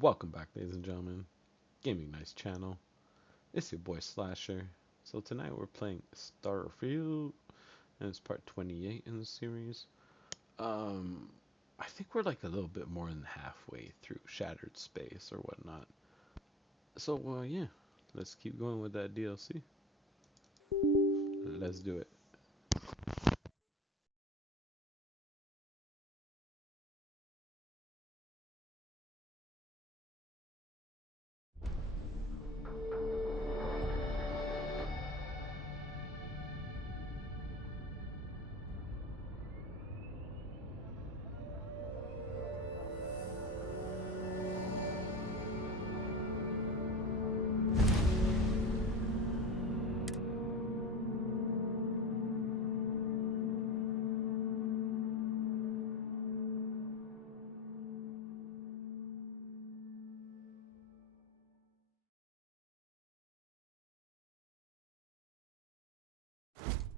Welcome back, ladies and gentlemen. Gaming Nice channel. It's your boy Slasher. So tonight we're playing Starfield, and it's part 28 in the series. Um, I think we're like a little bit more than halfway through Shattered Space or whatnot. So yeah, let's keep going with that DLC. Let's do it.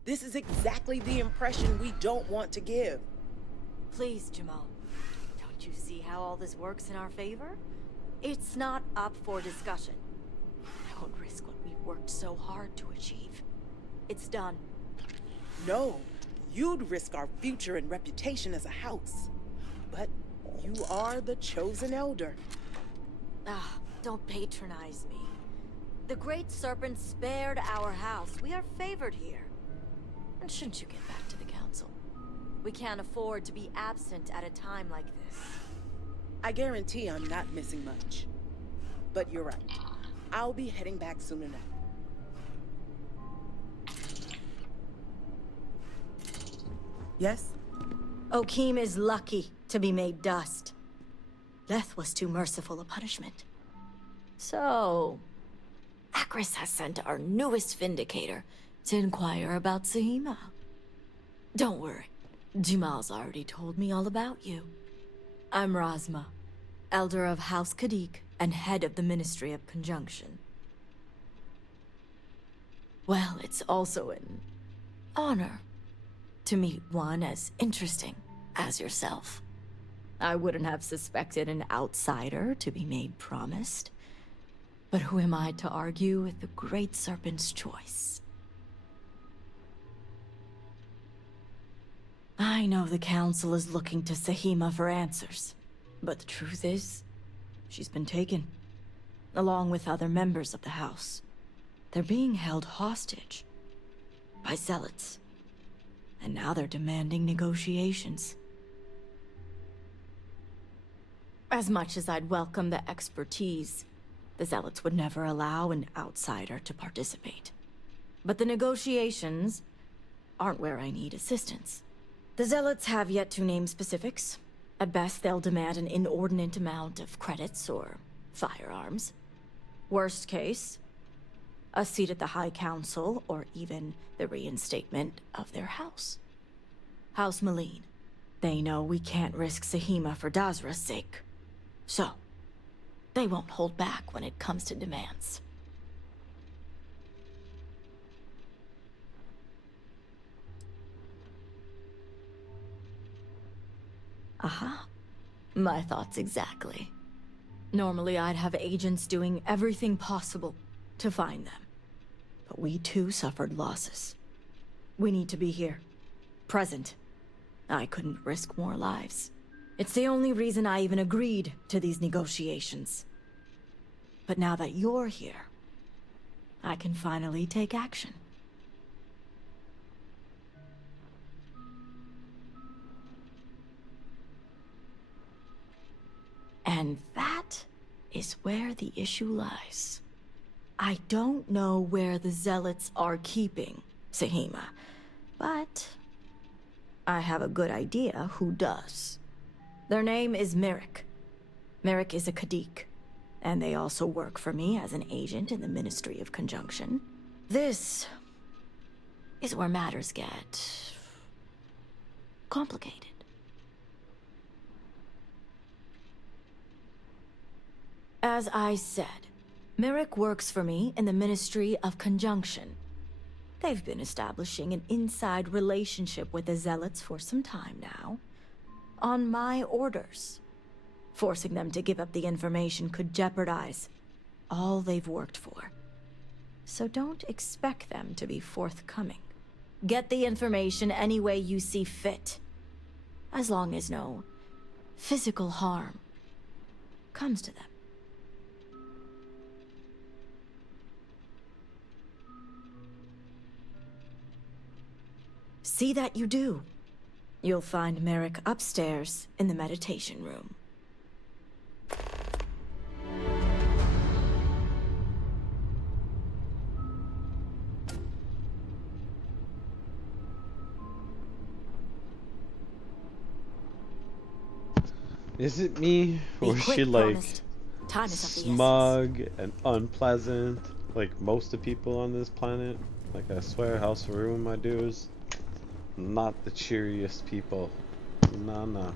This is exactly the impression we don't want to give. Please, Jamal. Don't you see how all this works in our favor? It's not up for discussion. I won't risk what we've worked so hard to achieve. It's done. No, you'd risk our future and reputation as a house. But you are the chosen elder. Don't patronize me. The Great Serpent spared our house. We are favored here. And shouldn't you get back to the council? We can't afford to be absent at a time like this. I guarantee I'm not missing much. But you're right. I'll be heading back soon enough. Yes? Okeem is lucky to be made dust. Death was too merciful a punishment. So, Akris has sent our newest Vindicator to inquire about Sahima. Don't worry, Jamal's already told me all about you. I'm Razma, Elder of House Kadik and head of the Ministry of Conjunction. Well, it's also an honor to meet one as interesting as yourself. I wouldn't have suspected an outsider to be made promised. But who am I to argue with the Great Serpent's choice? I know the Council is looking to Sahima for answers, but the truth is, she's been taken, along with other members of the House. They're being held hostage by Zealots, and now they're demanding negotiations. As much as I'd welcome the expertise, the Zealots would never allow an outsider to participate. But the negotiations aren't where I need assistance. The Zealots have yet to name specifics. At best, they'll demand an inordinate amount of credits or firearms. Worst case, a seat at the High Council or even the reinstatement of their house. House Maleen. They know we can't risk Sahima for Dazra's sake. So, they won't hold back when it comes to demands. Aha. My thoughts exactly. Normally I'd have agents doing everything possible to find them. But we too suffered losses. We need to be here. Present. I couldn't risk more lives. It's the only reason I even agreed to these negotiations. But now that you're here, I can finally take action. And that is where the issue lies. I don't know where the Zealots are keeping Sahima, but I have a good idea who does. Their name is Merrick. Merrick is a Kadik, and they also work for me as an agent in the Ministry of Conjunction. This is where matters get complicated. As I said, Merrick works for me in the Ministry of Conjunction. They've been establishing an inside relationship with the Zealots for some time now. On my orders. Forcing them to give up the information could jeopardize all they've worked for. So don't expect them to be forthcoming. Get the information any way you see fit, as long as no physical harm comes to them. See that you do. You'll find Merrick upstairs in the meditation room. Is it me, Be or is quick, she like promised. Time is of the essence. smug and unpleasant, like most of the people on this planet? Like, I swear, House of Ruin, my dudes, not the cheeriest people. Nah, nah.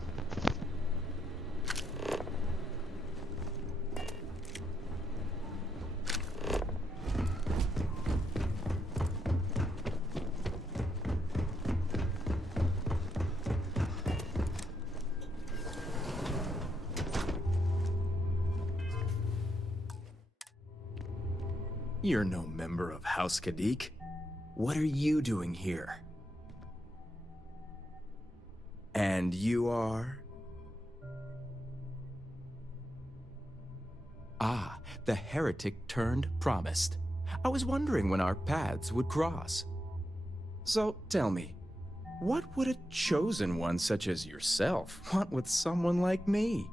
You're no member of House Kadik. What are you doing here? And you are? Ah, the heretic turned promised. I was wondering when our paths would cross. So tell me, what would a chosen one such as yourself want with someone like me?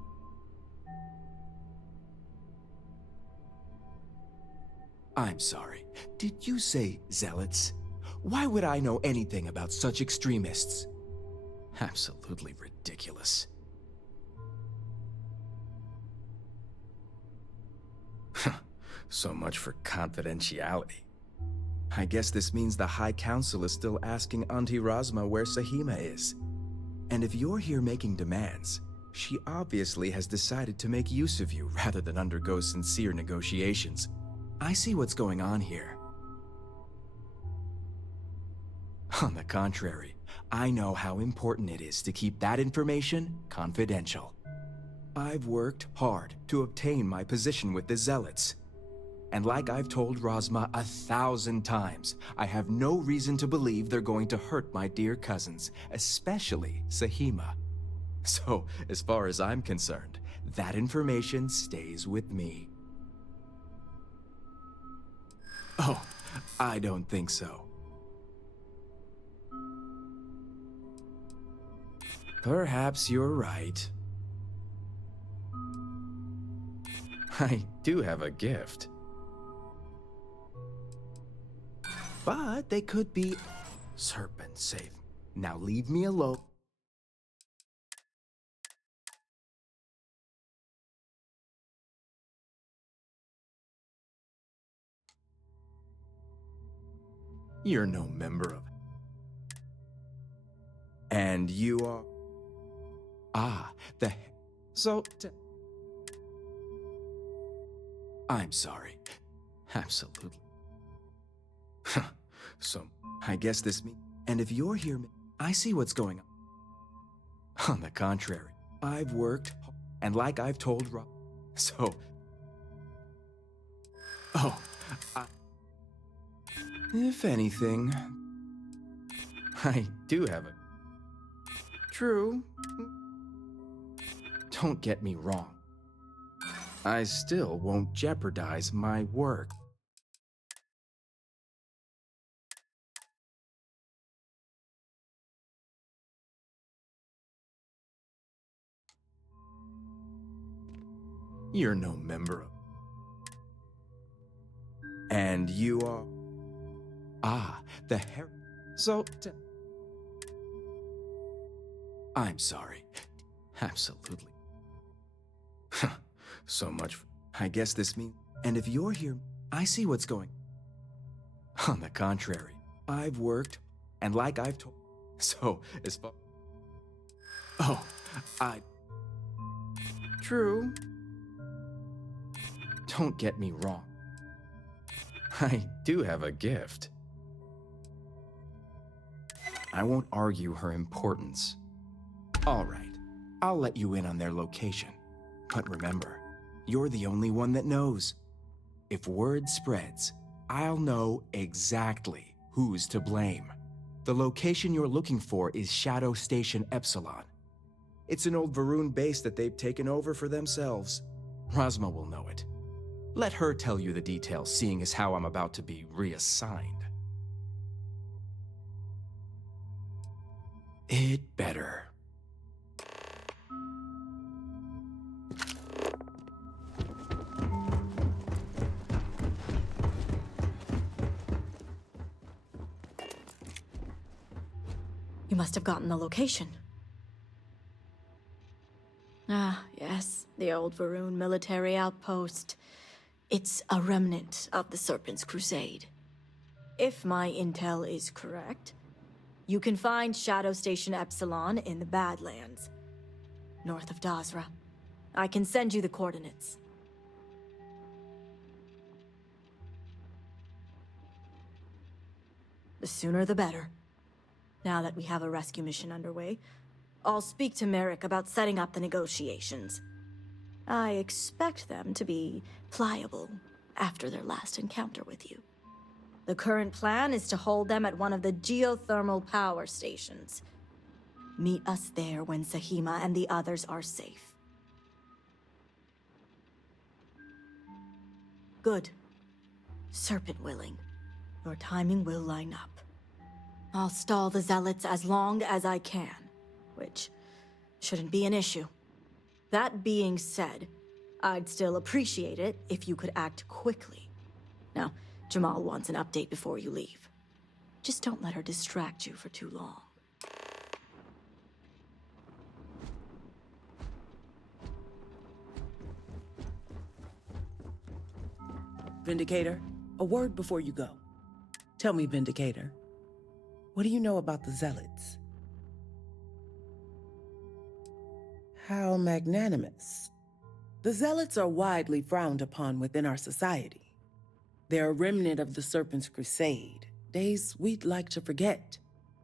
I'm sorry, did you say zealots? Why would I know anything about such extremists? Absolutely ridiculous. So much for confidentiality. I guess this means the High Council is still asking Auntie Razma where Sahima is. And if you're here making demands, she obviously has decided to make use of you rather than undergo sincere negotiations. I see what's going on here. On the contrary, I know how important it is to keep that information confidential. I've worked hard to obtain my position with the Zealots. And like I've told Razma 1,000 times, I have no reason to believe they're going to hurt my dear cousins, especially Sahima. So, as far as I'm concerned, that information stays with me. Oh, I don't think so. Perhaps you're right. I do have a gift. But they could be serpent safe. Now leave me alone. You're no member of... And you are... Ah, the... So... I'm sorry. Absolutely. So, I guess this means... And if you're here... I see what's going on. On the contrary, I've worked... And like I've told Rob... So... Oh, if anything... I do have a... True. Don't get me wrong. I still won't jeopardize my work. You're no member of... And you are... Ah, the her... So... I'm sorry. Absolutely. So much for... I guess this means... And if you're here... I see what's going... On the contrary, I've worked... And like I've told... So, as far... Oh, I... True. Don't get me wrong. I do have a gift. I won't argue her importance. All right, I'll let you in on their location. But remember, you're the only one that knows. If word spreads, I'll know exactly who's to blame. The location you're looking for is Shadow Station Epsilon. It's an old Varun base that they've taken over for themselves. Rosma will know it. Let her tell you the details, seeing as how I'm about to be reassigned. It better. You must have gotten the location. Ah, yes, the old Varun military outpost. It's a remnant of the Serpent's Crusade. If my intel is correct, you can find Shadow Station Epsilon in the Badlands, north of Dazra. I can send you the coordinates. The sooner the better. Now that we have a rescue mission underway, I'll speak to Merrick about setting up the negotiations. I expect them to be pliable after their last encounter with you. The current plan is to hold them at one of the geothermal power stations. Meet us there when Sahima and the others are safe. Good. Serpent willing. Your timing will line up. I'll stall the Zealots as long as I can, which shouldn't be an issue. That being said, I'd still appreciate it if you could act quickly. Now, Jamal wants an update before you leave. Just don't let her distract you for too long. Vindicator, a word before you go. Tell me, Vindicator, what do you know about the Zealots? How magnanimous. The Zealots are widely frowned upon within our society. They're a remnant of the Serpent's Crusade, days we'd like to forget.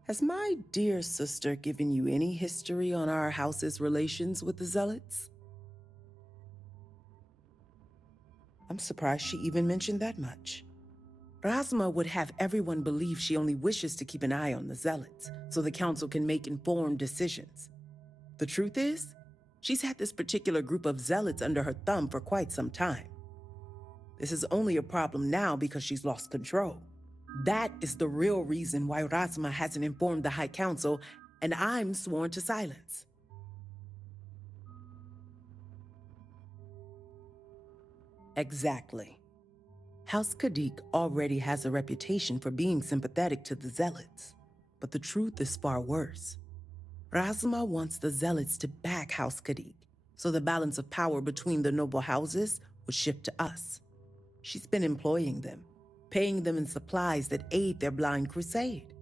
Has my dear sister given you any history on our house's relations with the Zealots? I'm surprised she even mentioned that much. Rasma would have everyone believe she only wishes to keep an eye on the Zealots, so the Council can make informed decisions. The truth is, she's had this particular group of Zealots under her thumb for quite some time. This is only a problem now because she's lost control. That is the real reason why Rasma hasn't informed the High Council, and I'm sworn to silence. Exactly. House Kadik already has a reputation for being sympathetic to the Zealots, but the truth is far worse. Rasma wants the Zealots to back House Kadik, so the balance of power between the noble houses would shift to us. She's been employing them, paying them in supplies that aid their blind crusade.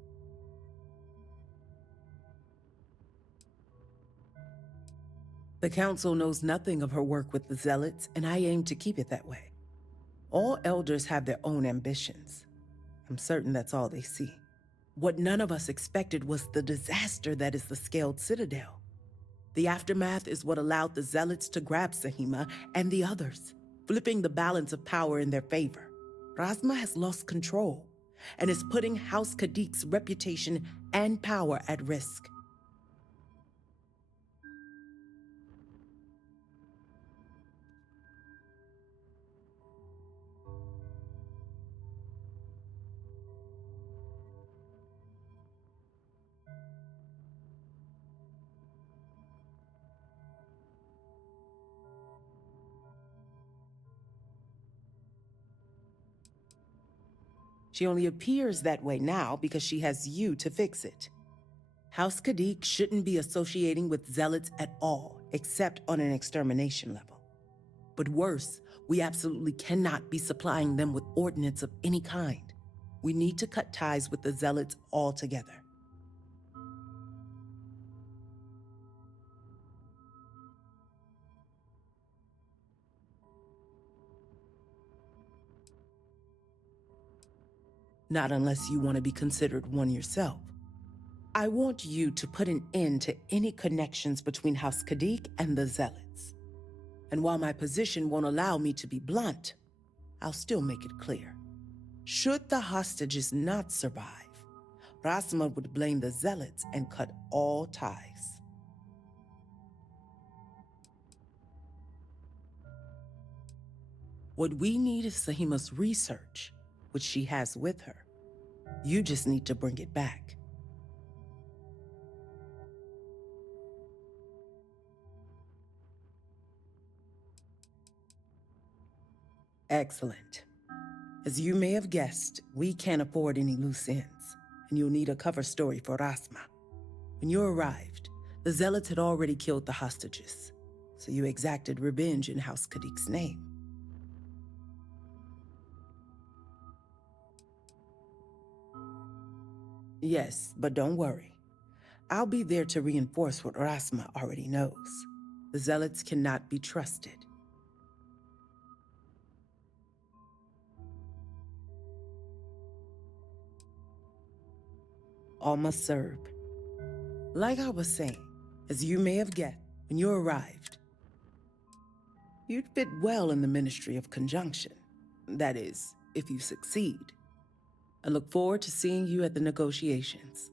The Council knows nothing of her work with the Zealots, and I aim to keep it that way. All elders have their own ambitions. I'm certain that's all they see. What none of us expected was the disaster that is the Scaled Citadel. The aftermath is what allowed the Zealots to grab Sahima and the others, flipping the balance of power in their favor. Rasma has lost control and is putting House Kadik's reputation and power at risk. She only appears that way now because she has you to fix it. House Kadik shouldn't be associating with Zealots at all, except on an extermination level. But worse, we absolutely cannot be supplying them with ordnance of any kind. We need to cut ties with the Zealots altogether. Not unless you want to be considered one yourself. I want you to put an end to any connections between House Kadik and the Zealots. And while my position won't allow me to be blunt, I'll still make it clear. Should the hostages not survive, Rasma would blame the Zealots and cut all ties. What we need is Sahima's research, which she has with her. You just need to bring it back. Excellent. As you may have guessed, we can't afford any loose ends, and you'll need a cover story for Rasma. When you arrived, the Zealots had already killed the hostages, so you exacted revenge in House Kadik's name. Yes, but don't worry. I'll be there to reinforce what Rasma already knows. The Zealots cannot be trusted. All must serve. Like I was saying, as you may have guessed when you arrived, you'd fit well in the Ministry of Conjunction. That is, if you succeed. I look forward to seeing you at the negotiations.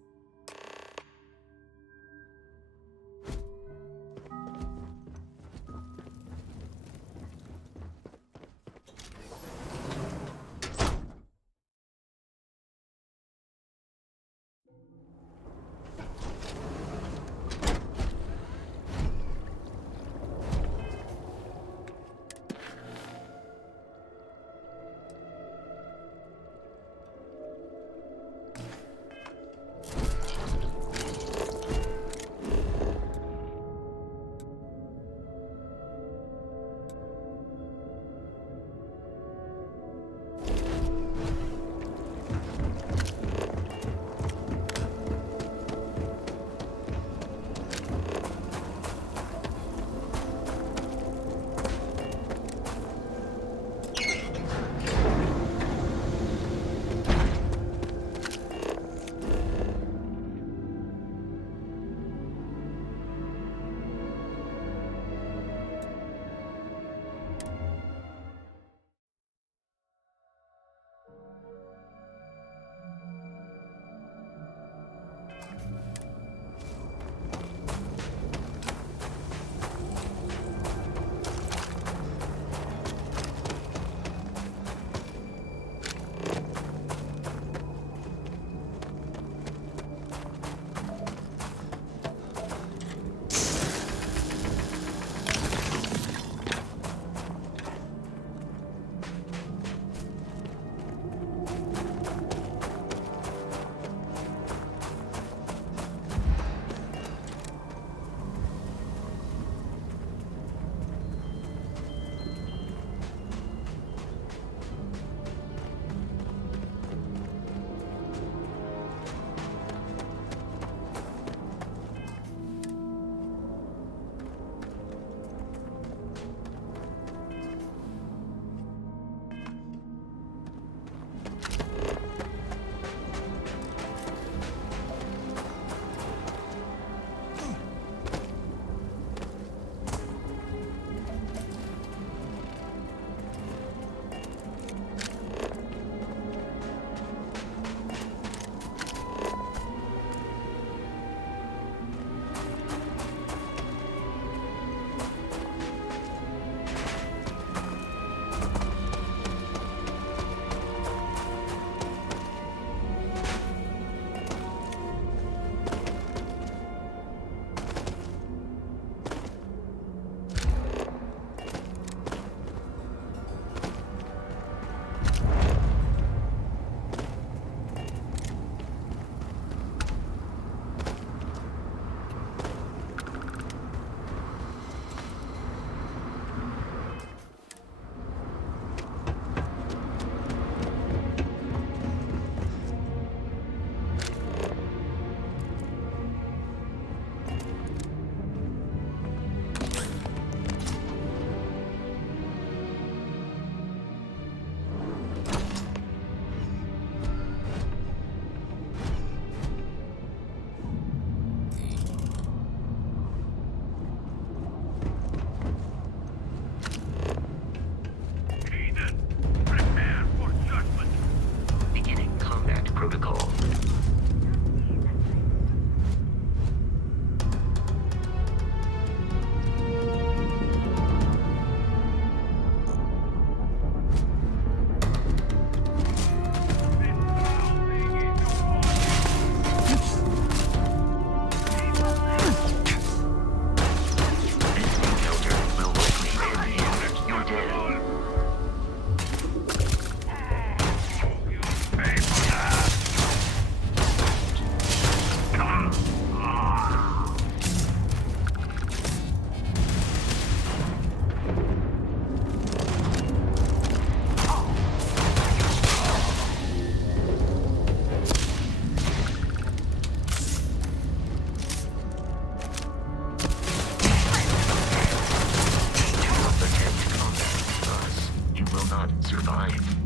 not survive.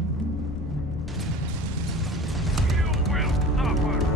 You will suffer!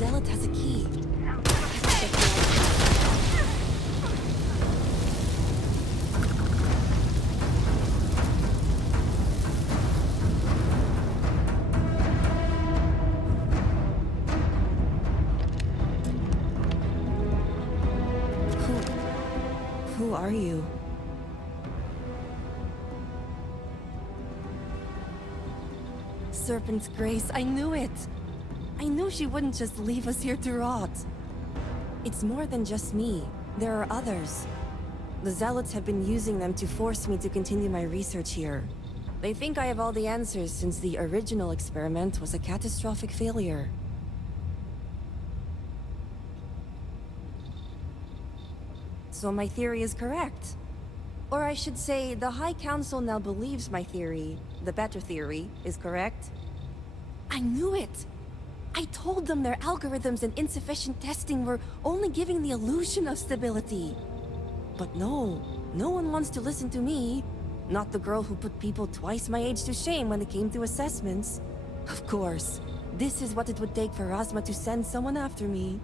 Zealot has a key. Who are you? Serpent's Grace, I knew it! I knew she wouldn't just leave us here to rot. It's more than just me. There are others. The Zealots have been using them to force me to continue my research here. They think I have all the answers since the original experiment was a catastrophic failure. So my theory is correct. Or I should say, the High Council now believes my theory, the better theory, is correct. I knew it! I told them their algorithms and insufficient testing were only giving the illusion of stability. But no one wants to listen to me. Not the girl who put people twice my age to shame when it came to assessments. Of course, this is what it would take for Razma to send someone after me.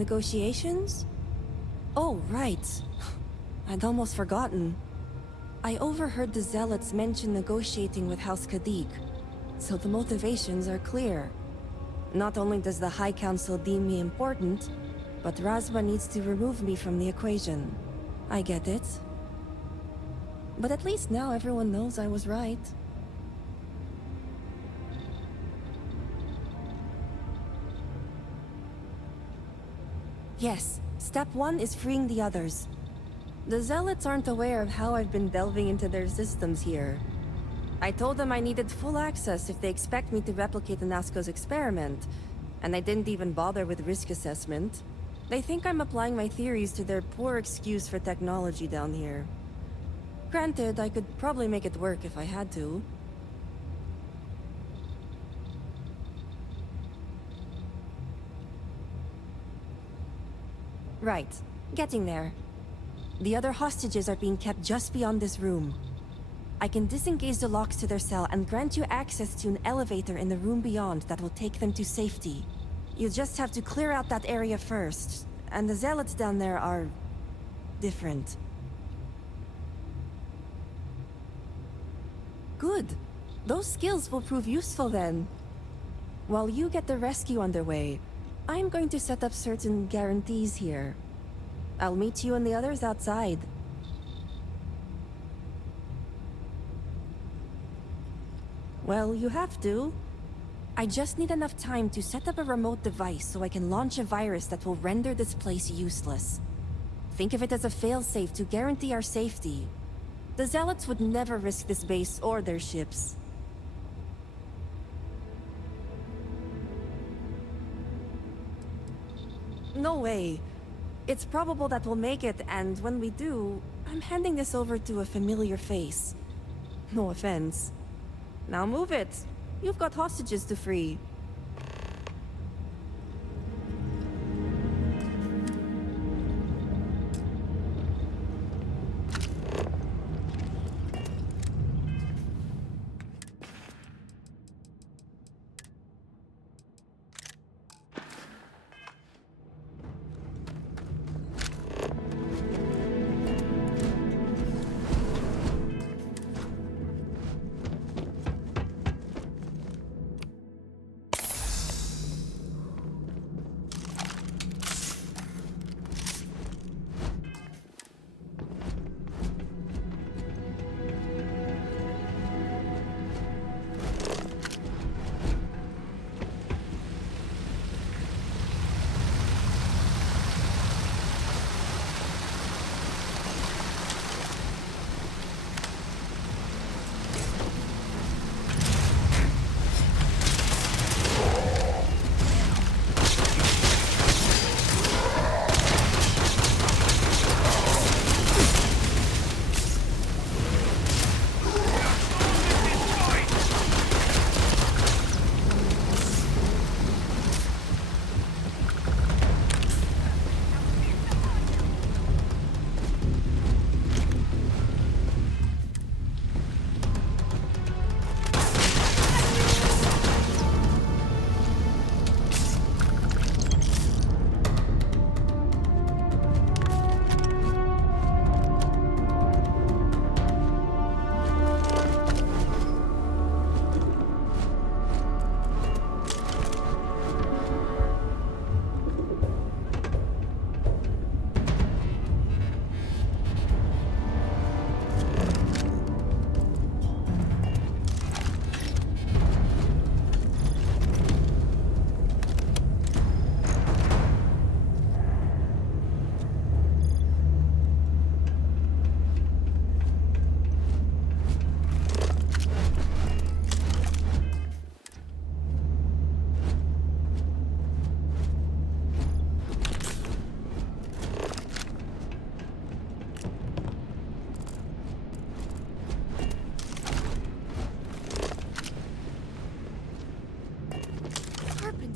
Negotiations? Oh, right. I'd almost forgotten. I overheard the Zealots mention negotiating with House Kadik, so the motivations are clear. Not only does the High Council deem me important, but Razva needs to remove me from the equation. I get it. But at least now everyone knows I was right. Yes, step 1 is freeing the others. The Zealots aren't aware of how I've been delving into their systems here. I told them I needed full access if they expect me to replicate Anasco's experiment, and I didn't even bother with risk assessment. They think I'm applying my theories to their poor excuse for technology down here. Granted, I could probably make it work if I had to. Right. Getting there. The other hostages are being kept just beyond this room. I can disengage the locks to their cell and grant you access to an elevator in the room beyond that will take them to safety. You just have to clear out that area first, and the Zealots down there are... different. Good. Those skills will prove useful then. While you get the rescue underway, I'm going to set up certain guarantees here. I'll meet you and the others outside. Well, you have to. I just need enough time to set up a remote device so I can launch a virus that will render this place useless. Think of it as a failsafe to guarantee our safety. The Zealots would never risk this base or their ships. No way. It's probable that we'll make it, and when we do, I'm handing this over to a familiar face. No offense. Now move it. You've got hostages to free.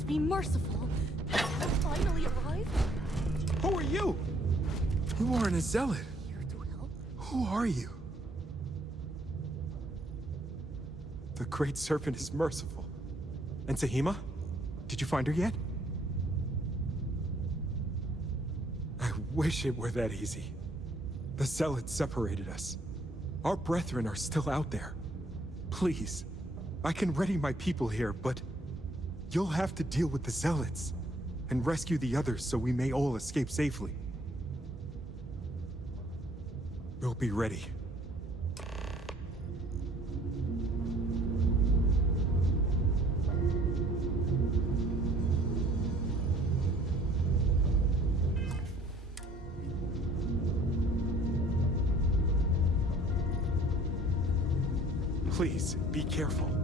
Be merciful. Have finally arrived? Who are you? You aren't a zealot. Here to help? Who are you? The Great Serpent is merciful. And Tahima? Did you find her yet? wish it were that easy. The Zealots separated us. Our brethren are still out there. Please, I can ready my people here, but you'll have to deal with the Zealots and rescue the others so we may all escape safely. We'll be ready. Please, be careful.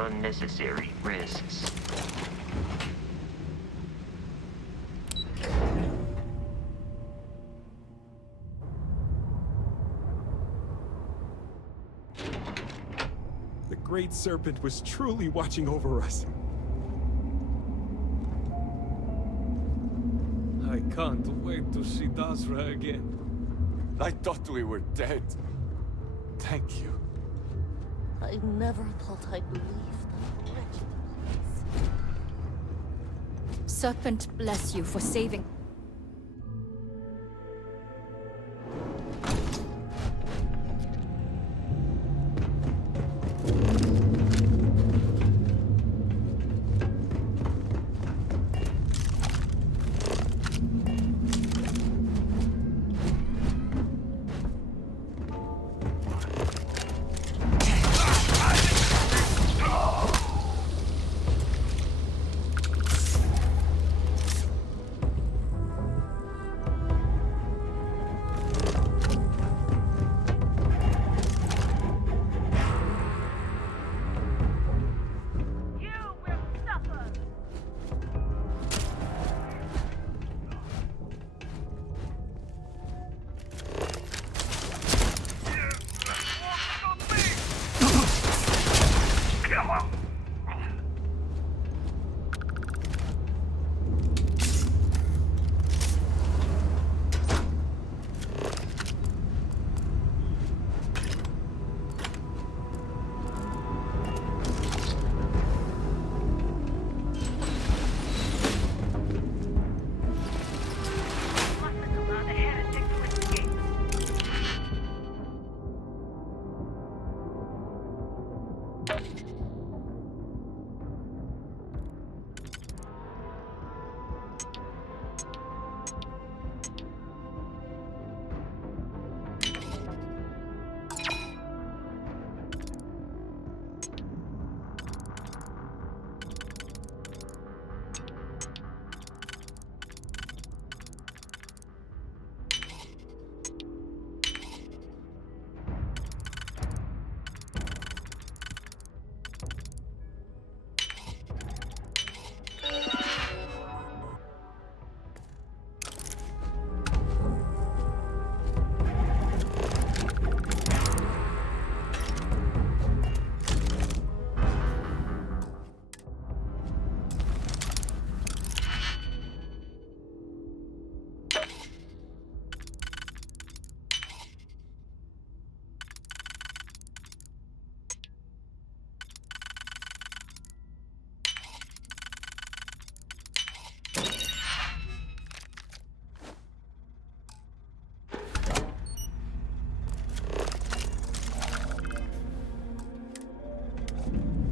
unnecessary risks. The Great Serpent was truly watching over us. I can't wait to see Dasra again. I thought we were dead. Thank you. I never thought I'd leave that wretched place. Serpent bless you for saving.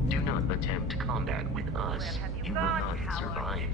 Do not attempt combat with us. You will not survive.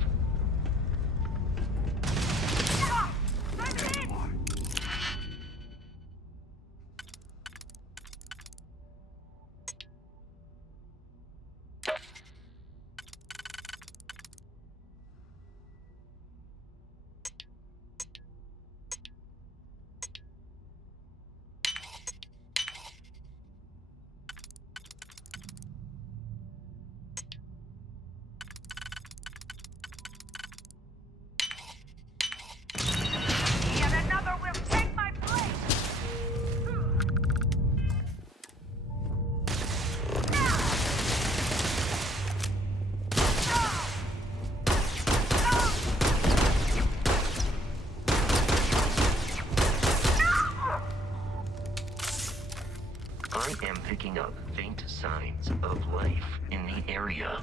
I am picking up faint signs of life in the area.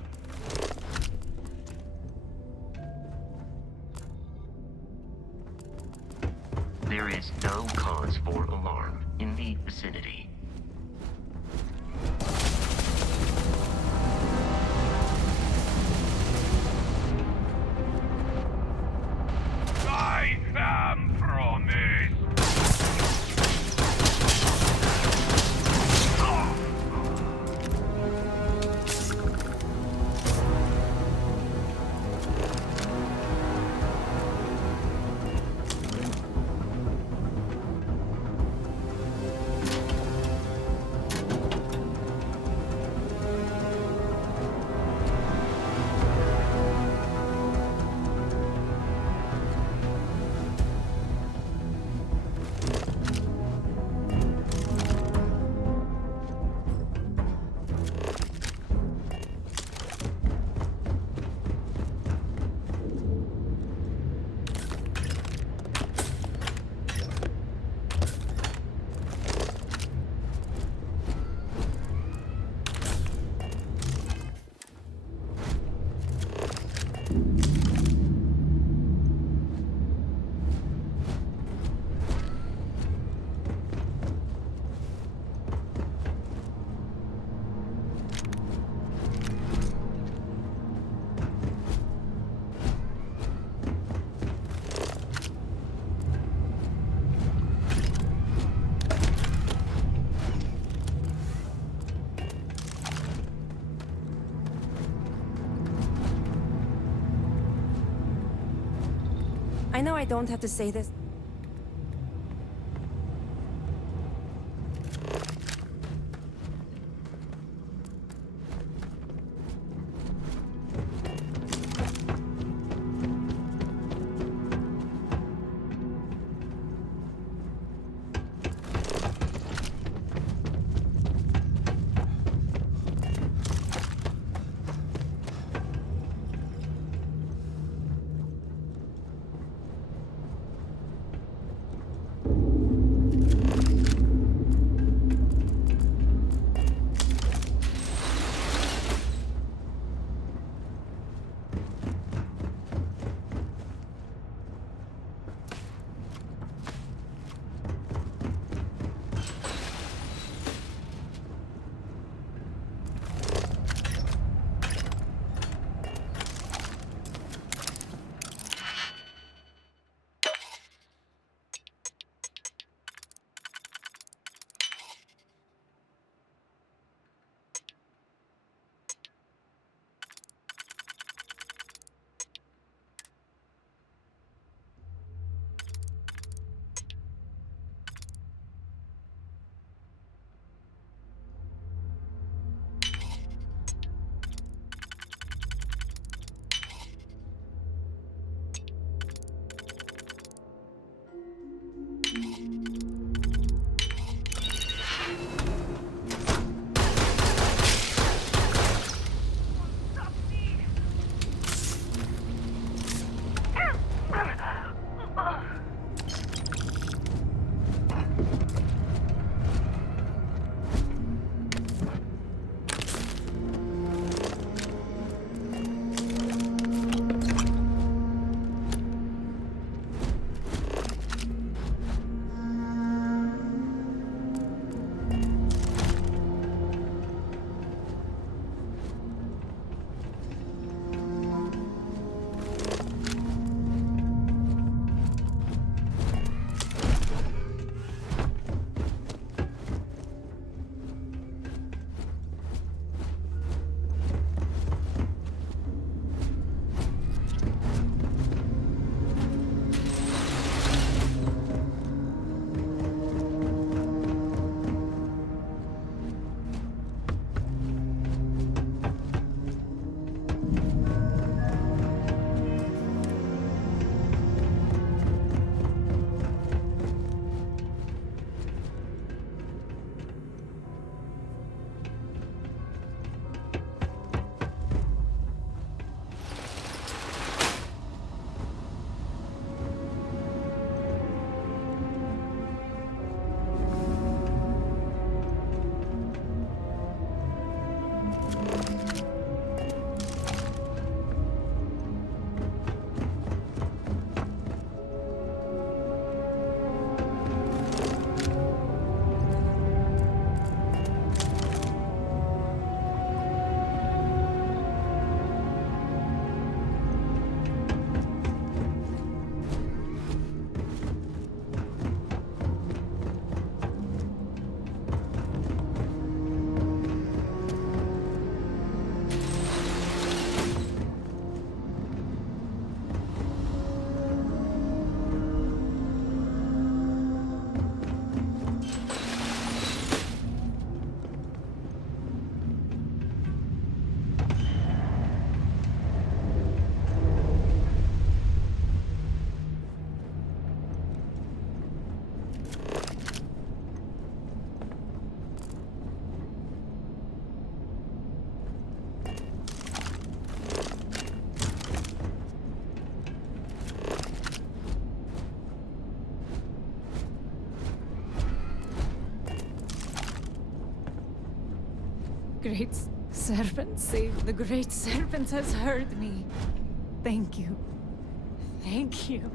There is no cause for alarm in the vicinity. I am promised. I know I don't have to say this. Great servant, save the great servant has heard me. Thank you. Thank you.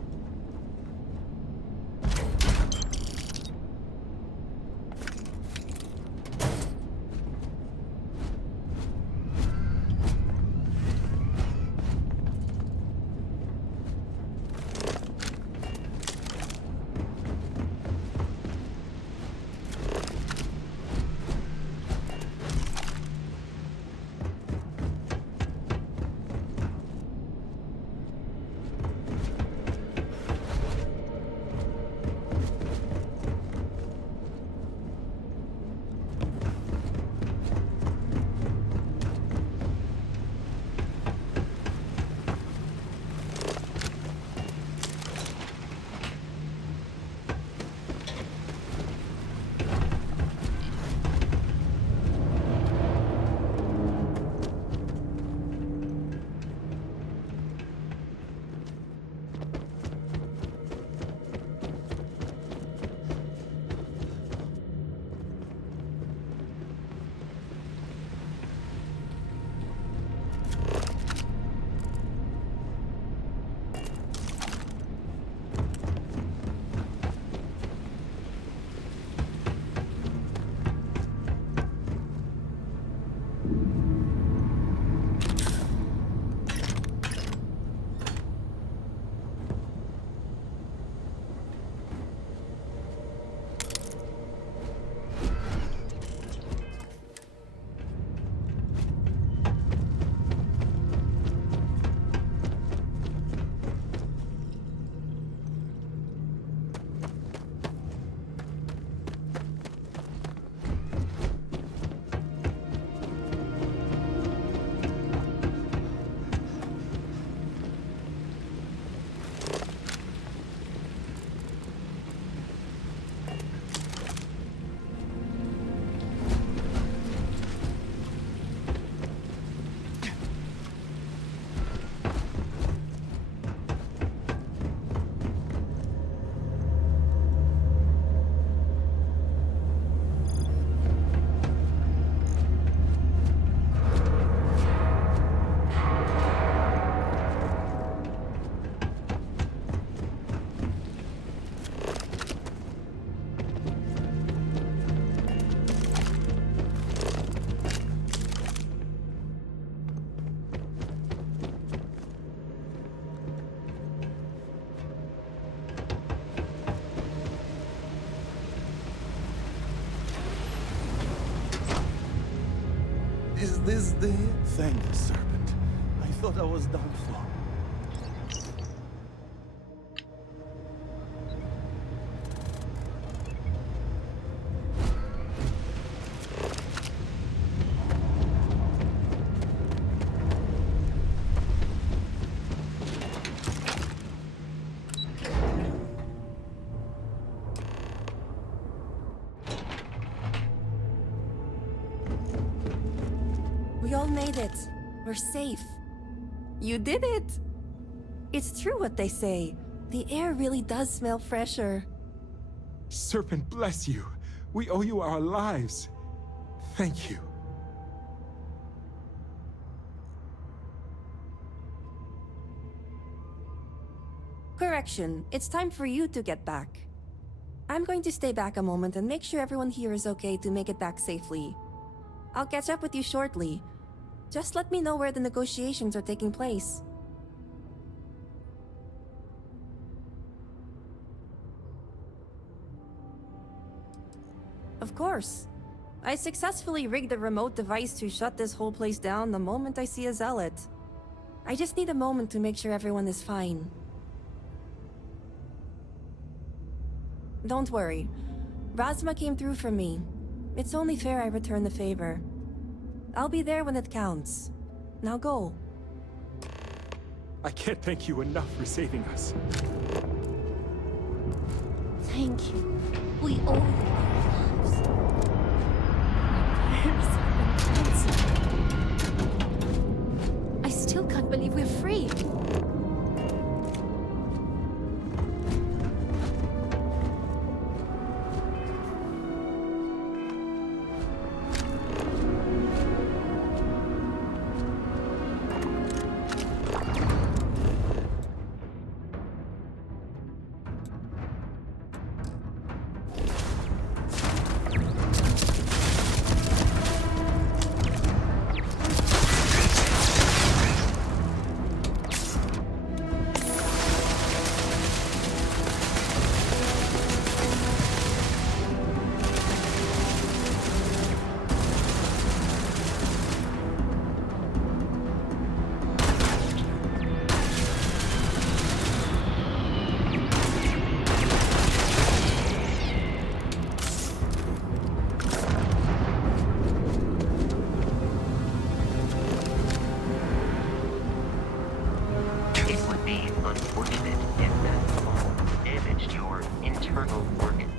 This day, thank the serpent. I thought I was done for. We all made it. We're safe. You did it! It's true what they say. The air really does smell fresher. Serpent bless you. We owe you our lives. Thank you. Correction, it's time for you to get back. I'm going to stay back a moment and make sure everyone here is okay to make it back safely. I'll catch up with you shortly. Just let me know where the negotiations are taking place. Of course. I successfully rigged a remote device to shut this whole place down the moment I see a zealot. I just need a moment to make sure everyone is fine. Don't worry. Razma came through for me. It's only fair I return the favor. I'll be there when it counts. Now go. I can't thank you enough for saving us. Thank you. We owe you our lives. I still can't believe we're free. Unfortunate if that fall damaged your internal organ.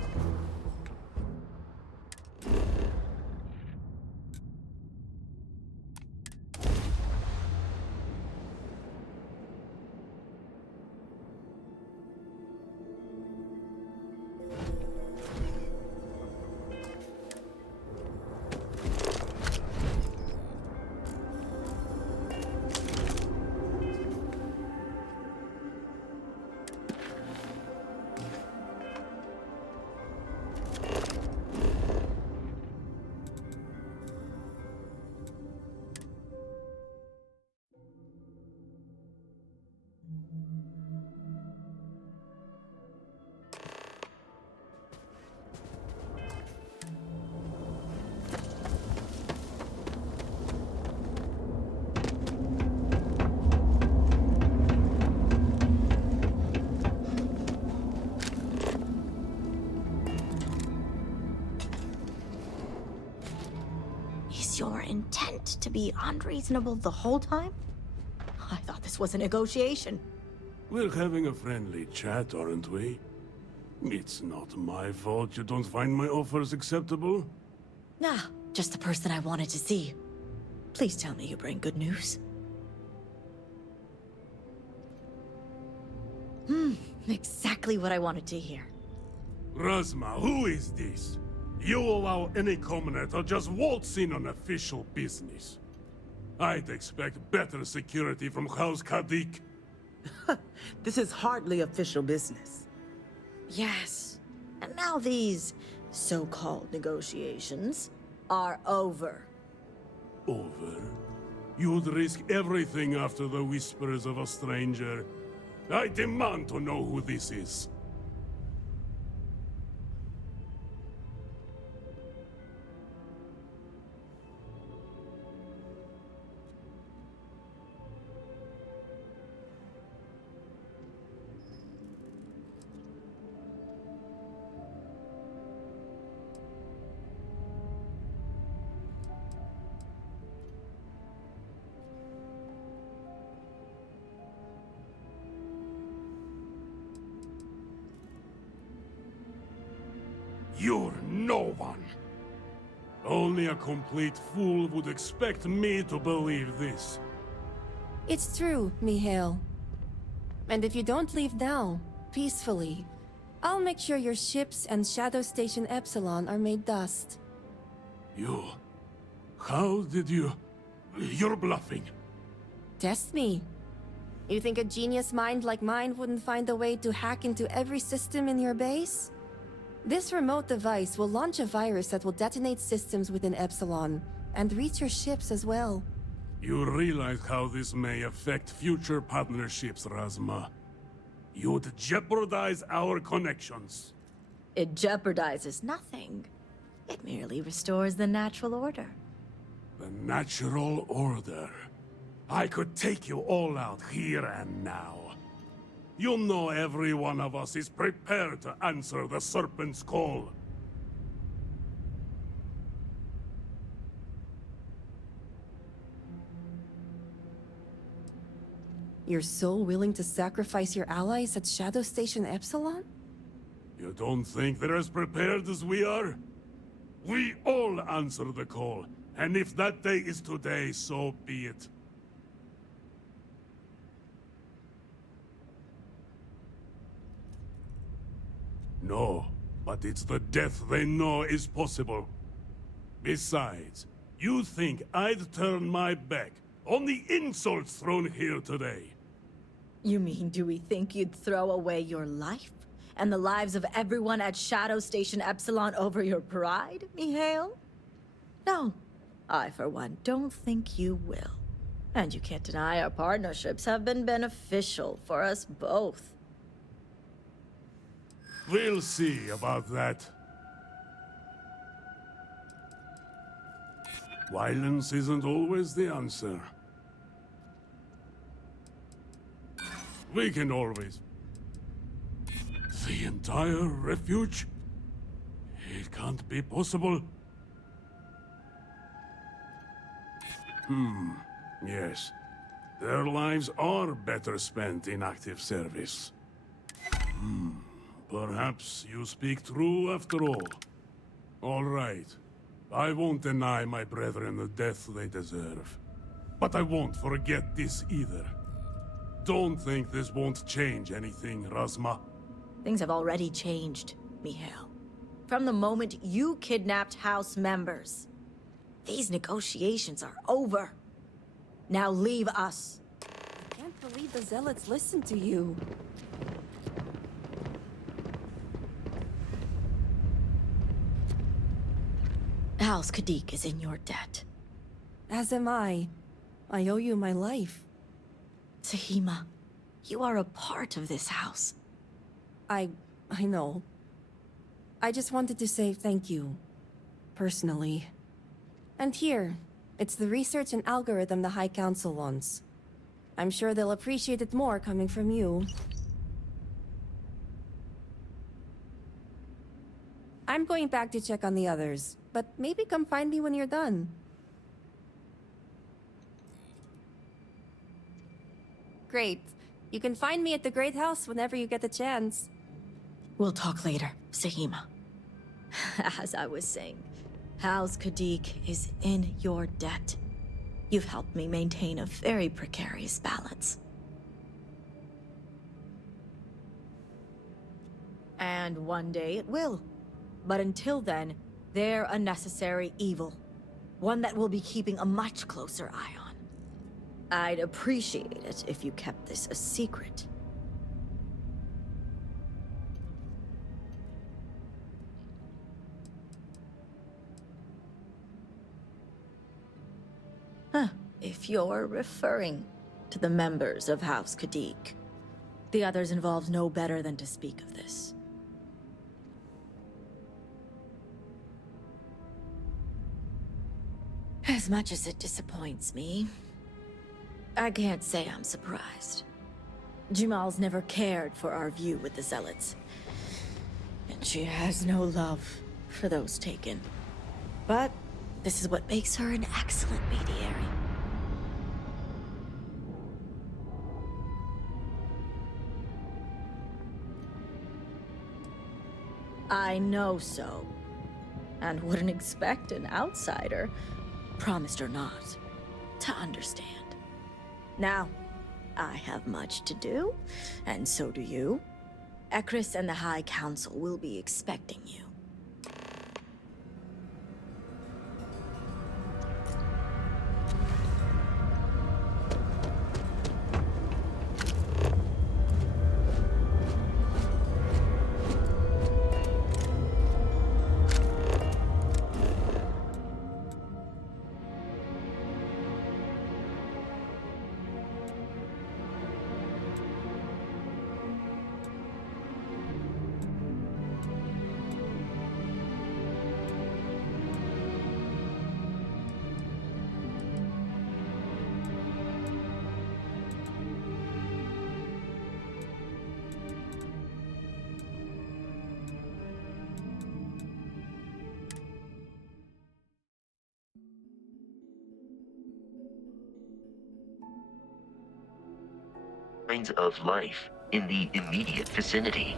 Is your intent to be unreasonable the whole time? I thought this was a negotiation. We're having a friendly chat, aren't we? It's not my fault you don't find my offers acceptable. Nah, just the person I wanted to see. Please tell me you bring good news. Exactly what I wanted to hear. Razma, who is this? You allow any commoner to just waltz in on official business. I'd expect better security from House Kadik. This is hardly official business. Yes. And now these so-called negotiations are over. Over? You'd risk everything after the whispers of a stranger. I demand to know who this is. You're no one. Only a complete fool would expect me to believe this. It's true, Mihail. And if you don't leave now, peacefully, I'll make sure your ships and Shadow Station Epsilon are made dust. You... How did you... You're bluffing. Test me. You think a genius mind like mine wouldn't find a way to hack into every system in your base? This remote device will launch a virus that will detonate systems within Epsilon, and reach your ships as well. You realize how this may affect future partnerships, Razma. You'd jeopardize our connections. It jeopardizes nothing. It merely restores the natural order. The natural order. I could take you all out here and now. You know every one of us is prepared to answer the Serpent's call. You're so willing to sacrifice your allies at Shadow Station Epsilon? You don't think they're as prepared as we are? We all answer the call, and if that day is today, so be it. No, but it's the death they know is possible. Besides, you think I'd turn my back on the insults thrown here today? You mean, do we think you'd throw away your life? And the lives of everyone at Shadow Station Epsilon over your pride, Mihail? No, I for one don't think you will. And you can't deny our partnerships have been beneficial for us both. We'll see about that. Violence isn't always the answer. We can always... The entire refuge? It can't be possible. Yes. Their lives are better spent in active service. Perhaps you speak true after all. All right. I won't deny my brethren the death they deserve. But I won't forget this either. Don't think this won't change anything, Razma. Things have already changed, Mihail. From the moment you kidnapped House members. These negotiations are over. Now leave us. I can't believe the Zealots listened to you. House Kadik is in your debt. As am I. I owe you my life. Sahima, you are a part of this house. I know. I just wanted to say thank you. Personally. And here, it's the research and algorithm the High Council wants. I'm sure they'll appreciate it more coming from you. I'm going back to check on the others, but maybe come find me when you're done. Great. You can find me at the Great House whenever you get the chance. We'll talk later, Sahima. As I was saying, House Kadik is in your debt. You've helped me maintain a very precarious balance. And one day it will. But until then, they're a necessary evil. One that we'll be keeping a much closer eye on. I'd appreciate it if you kept this a secret. If you're referring to the members of House Kadik. The others involved know better than to speak of this. As much as it disappoints me, I can't say I'm surprised. Jamal's never cared for our view with the Zealots. And she has no love for those taken. But this is what makes her an excellent mediator. I know so. And wouldn't expect an outsider, promised or not, to understand. Now, I have much to do, and so do you. Ekris and the High Council will be expecting you. Signs of life in the immediate vicinity.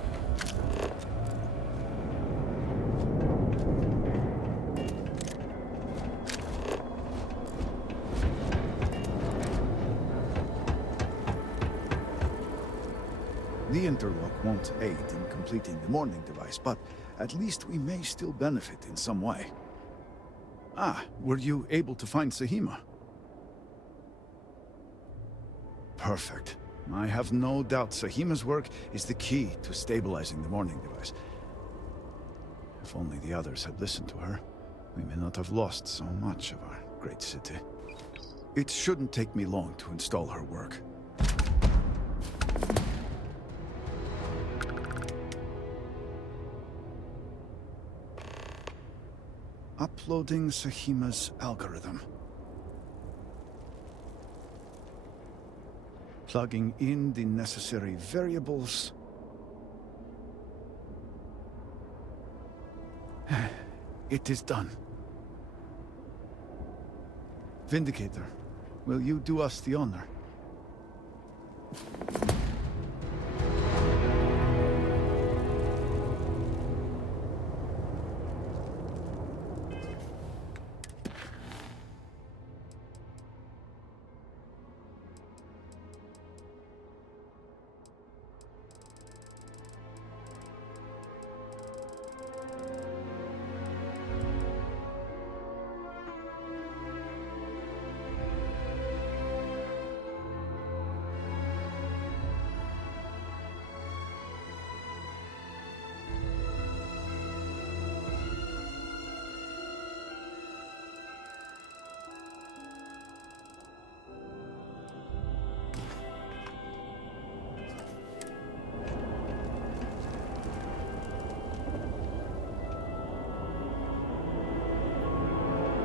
The interlock won't aid in completing the morning device, but at least we may still benefit in some way. Ah, were you able to find Sahima? Perfect. I have no doubt Sahima's work is the key to stabilizing the morning device. If only the others had listened to her, we may not have lost so much of our great city. It shouldn't take me long to install her work. Uploading Sahima's algorithm. Plugging in the necessary variables. It is done. Vindicator, will you do us the honor?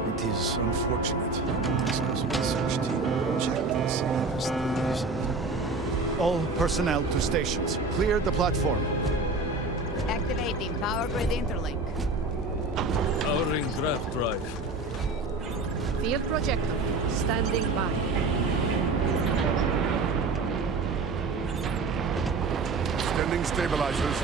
It is unfortunate. This was research team projected Sahima's theories. All personnel to stations. Clear the platform. Activating power grid interlink. Powering draft drive. Field projector. Standing by. Extending stabilizers.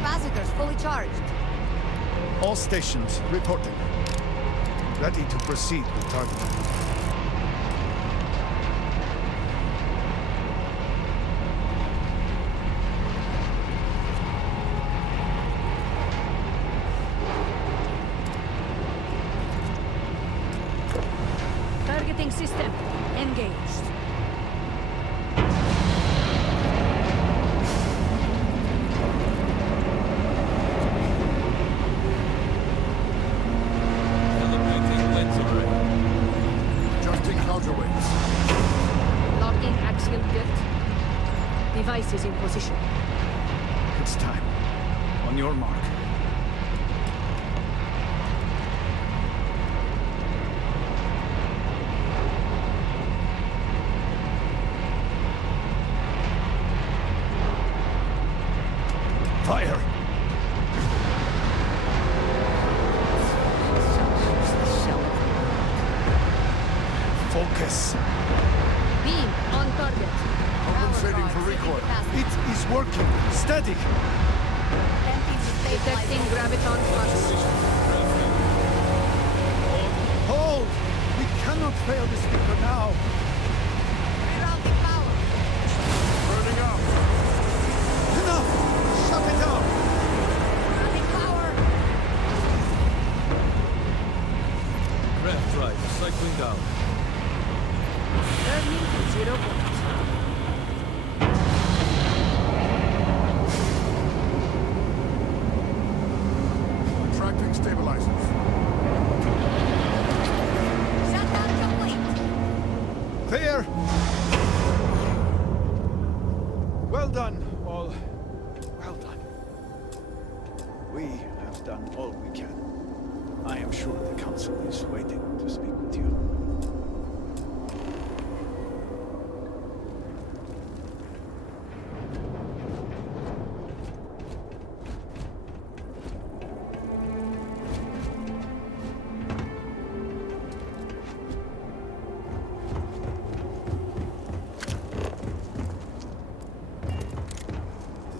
Capacitors fully charged. All stations reporting. Ready to proceed with targeting. Targeting system engaged. Calibrating lens array. Adjusting counterweights. Locking axial tilt. Device is in position. It's time. On your mark. Fire! focus. Beam on target. Compensating for recoil. It is working. Steady. Detecting graviton flux. Hold! We cannot fail the speaker now. Rerouting power. Burning up. Enough! Shut it down! Rerouting power. Craft drive cycling down. Turning to 0 point. Tracking stabilizers. Shutdown complete. Clear! Well done, all. Well done. We have done all we can. I am sure the Council is waiting to speak with you.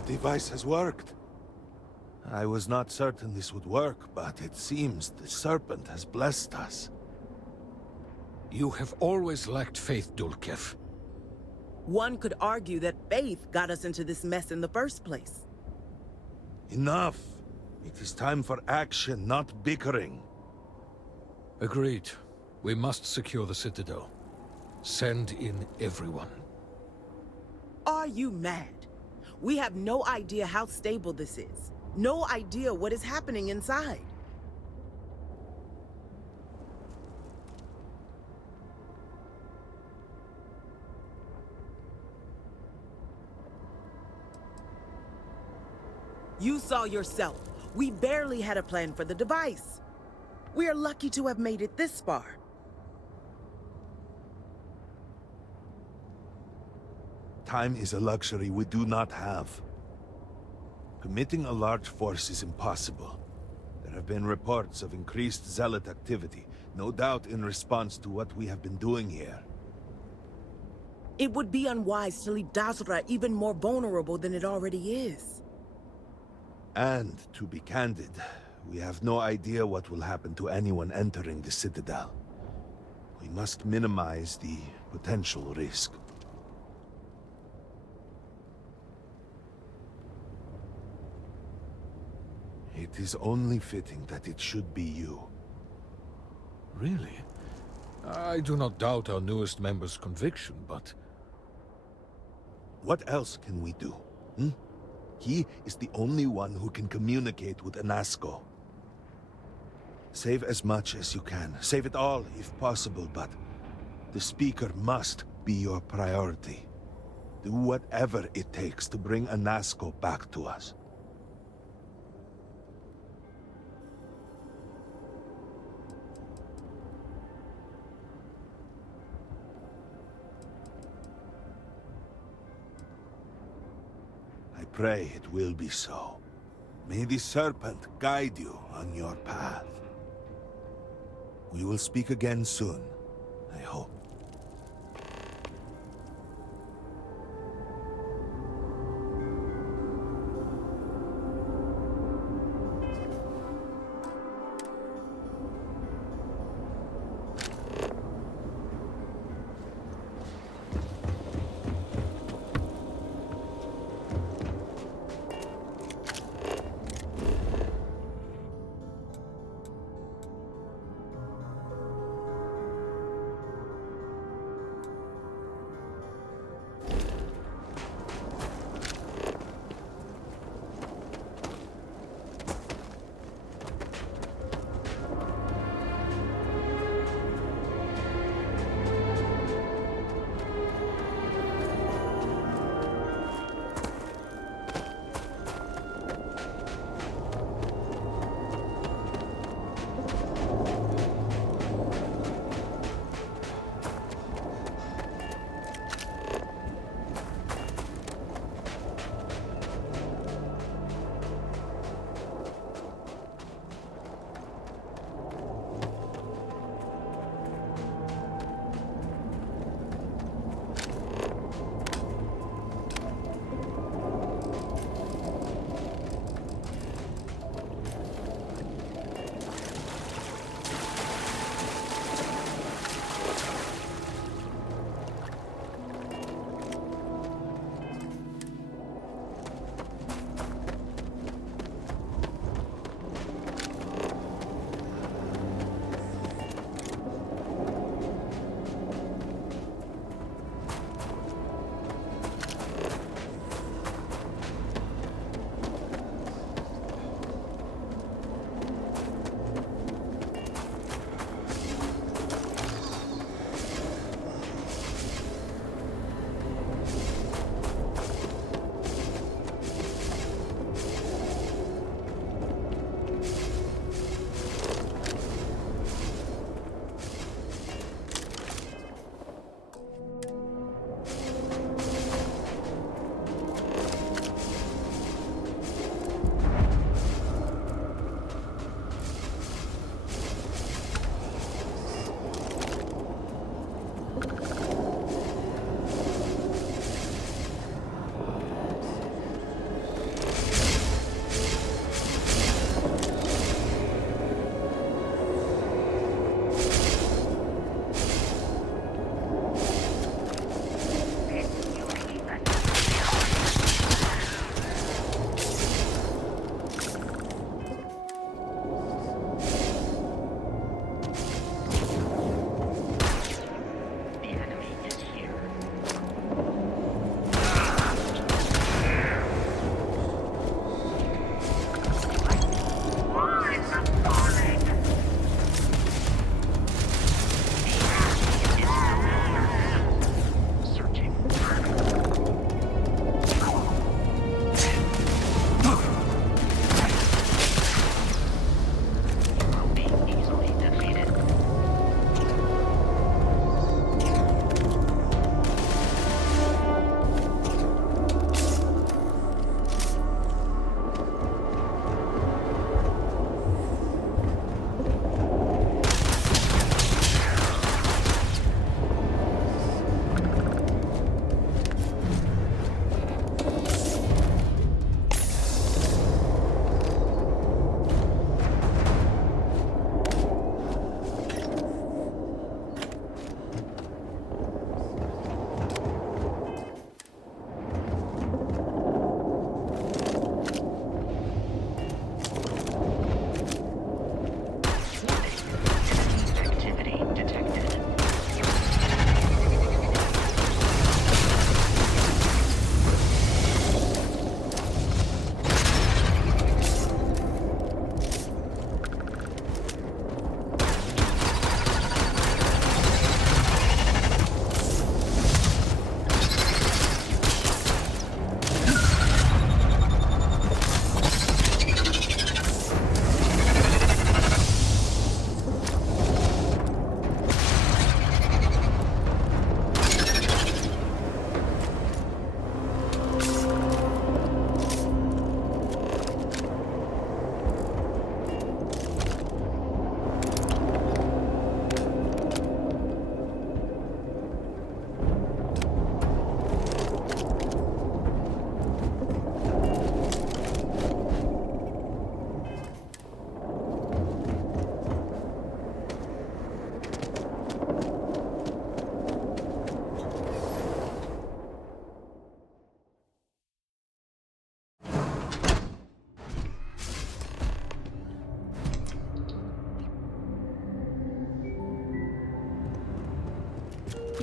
The device has worked. I was not certain this would work, but it seems the Serpent has blessed us. You have always lacked faith, Dulkev. One could argue that faith got us into this mess in the first place. Enough! It is time for action, not bickering. Agreed. We must secure the Citadel. Send in everyone. Are you mad? We have no idea how stable this is. No idea what is happening inside. You saw yourself. We barely had a plan for the device. We are lucky to have made it this far. Time is a luxury we do not have. Committing a large force is impossible. There have been reports of increased Zealot activity, no doubt in response to what we have been doing here. It would be unwise to leave Dazra even more vulnerable than it already is. And, to be candid, we have no idea what will happen to anyone entering the Citadel. We must minimize the potential risk. It is only fitting that it should be you. Really? I do not doubt our newest member's conviction, but... What else can we do? He is the only one who can communicate with Anasco. Save as much as you can. Save it all, if possible, but... the Speaker must be your priority. Do whatever it takes to bring Anasco back to us. I pray it will be so. May the Serpent guide you on your path. We will speak again soon, I hope.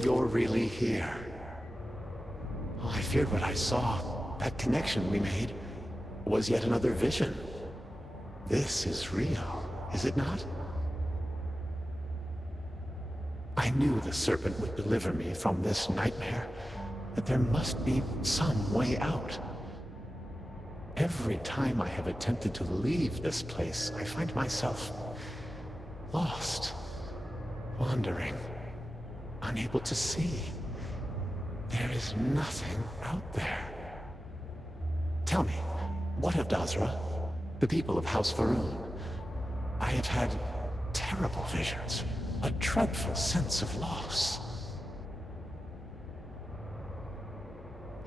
You're really here. Oh, I feared what I saw. That connection we made was yet another vision. This is real, is it not? I knew the Serpent would deliver me from this nightmare, but there must be some way out. Every time I have attempted to leave this place, I find myself lost, wandering, unable to see. There is nothing out there. Tell me, what of Dazra? The people of House Faroon? I have had terrible visions, a dreadful sense of loss.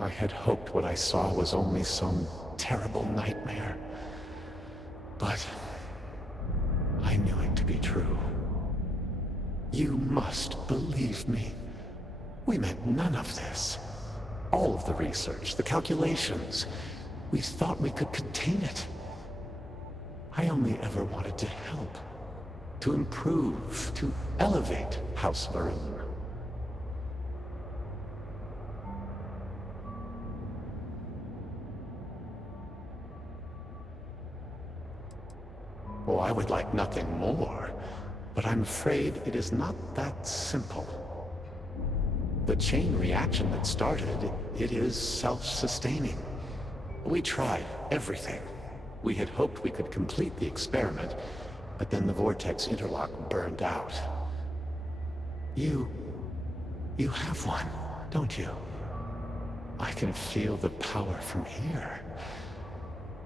I had hoped what I saw was only some terrible nightmare, but I knew it to be true. You must believe me. We meant none of this. All of the research, the calculations, we thought we could contain it. I only ever wanted to help, to improve, to elevate House Faroon. Oh, I would like nothing more, but I'm afraid it is not that simple. The chain reaction that started, it is self-sustaining. We tried everything. We had hoped we could complete the experiment, but then the vortex interlock burned out. You have one, don't you? I can feel the power from here.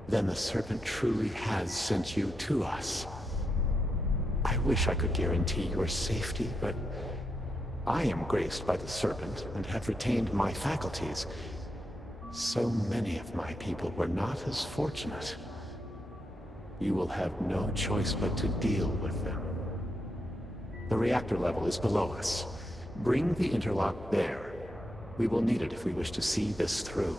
Then the Serpent truly has sent you to us. I wish I could guarantee your safety, but I am graced by the Serpent and have retained my faculties. So many of my people were not as fortunate. You will have no choice but to deal with them. The reactor level is below us. Bring the interlock there. We will need it if we wish to see this through.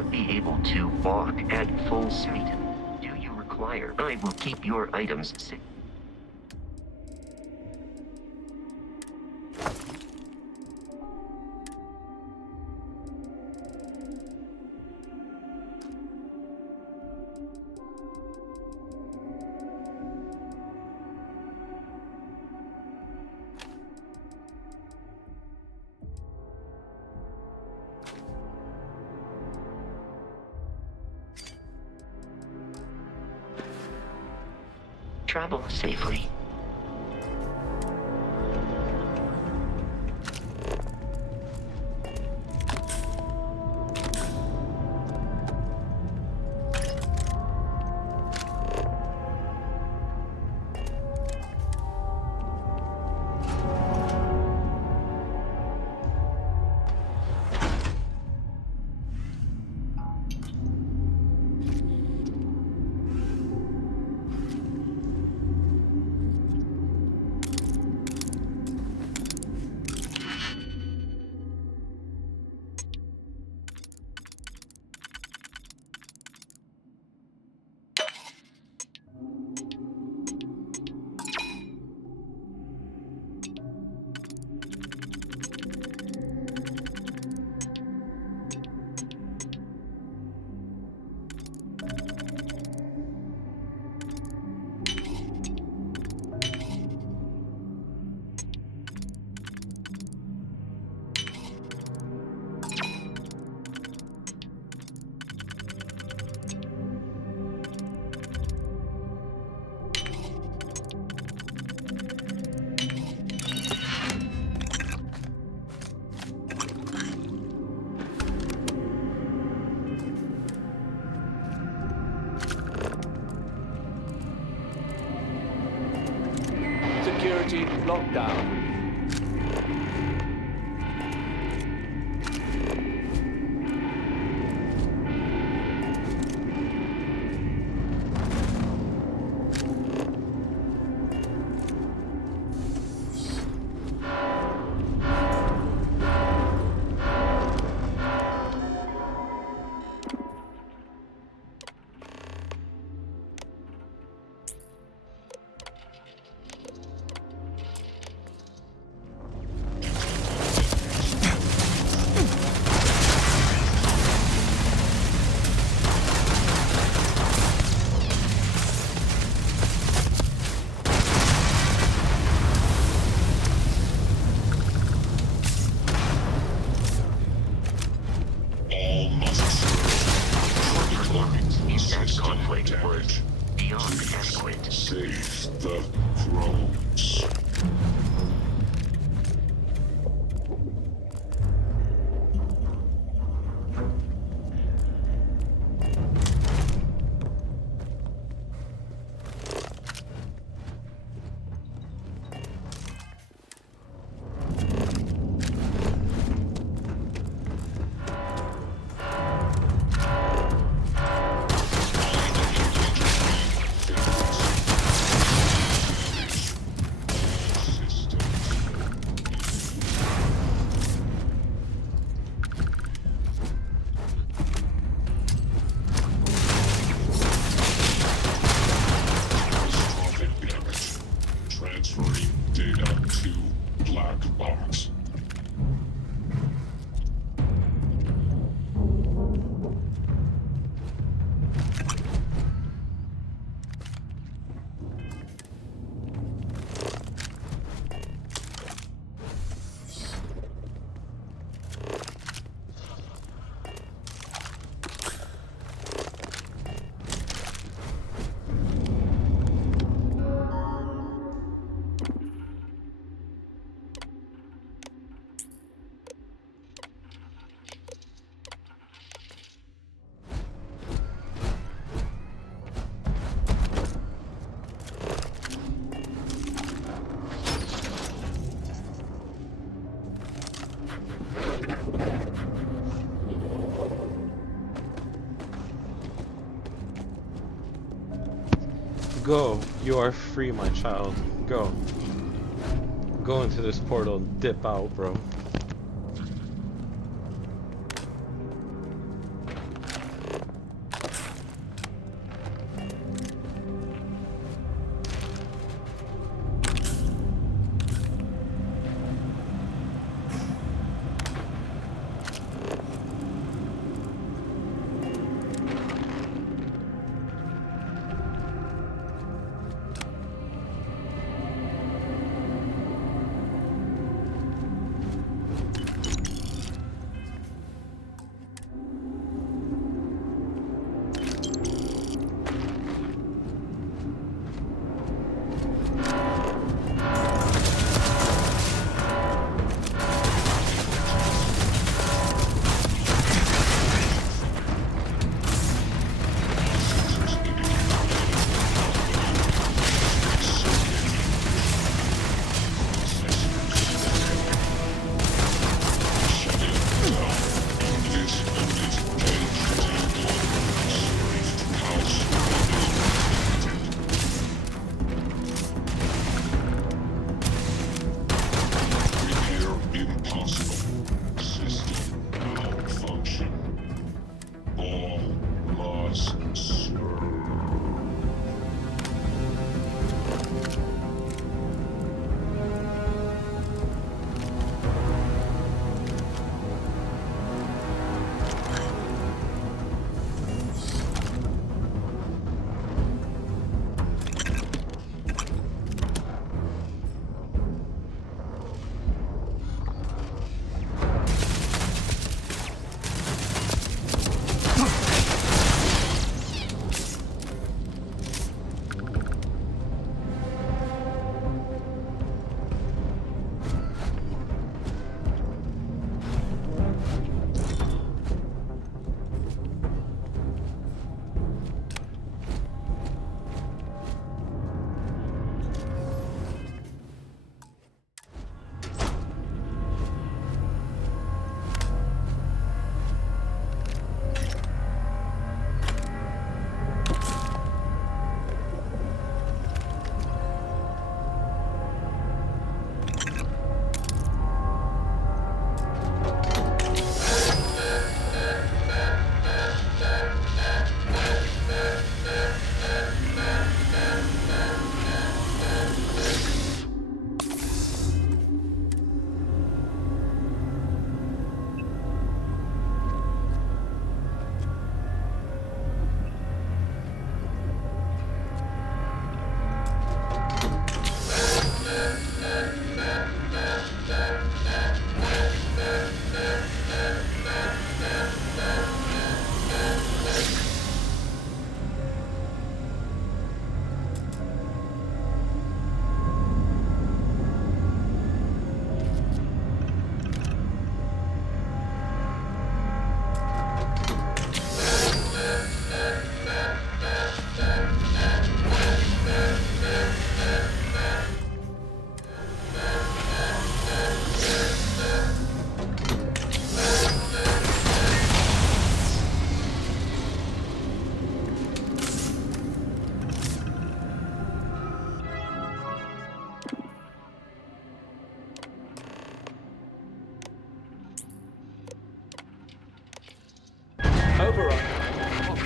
not be able to walk at full speed. Do you require? I will keep your items safe. Travel safely. Security lockdown. Save the crows. Transferring data to black box. Go. You are free, my child. Go. Go into this portal and dip out, bro.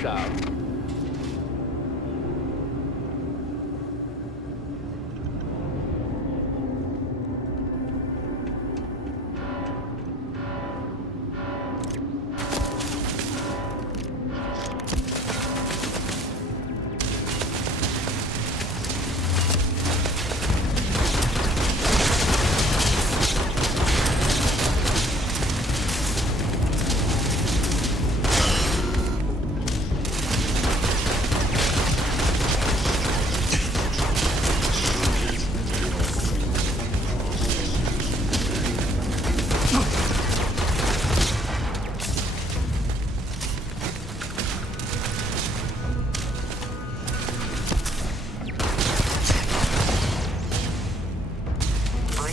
down.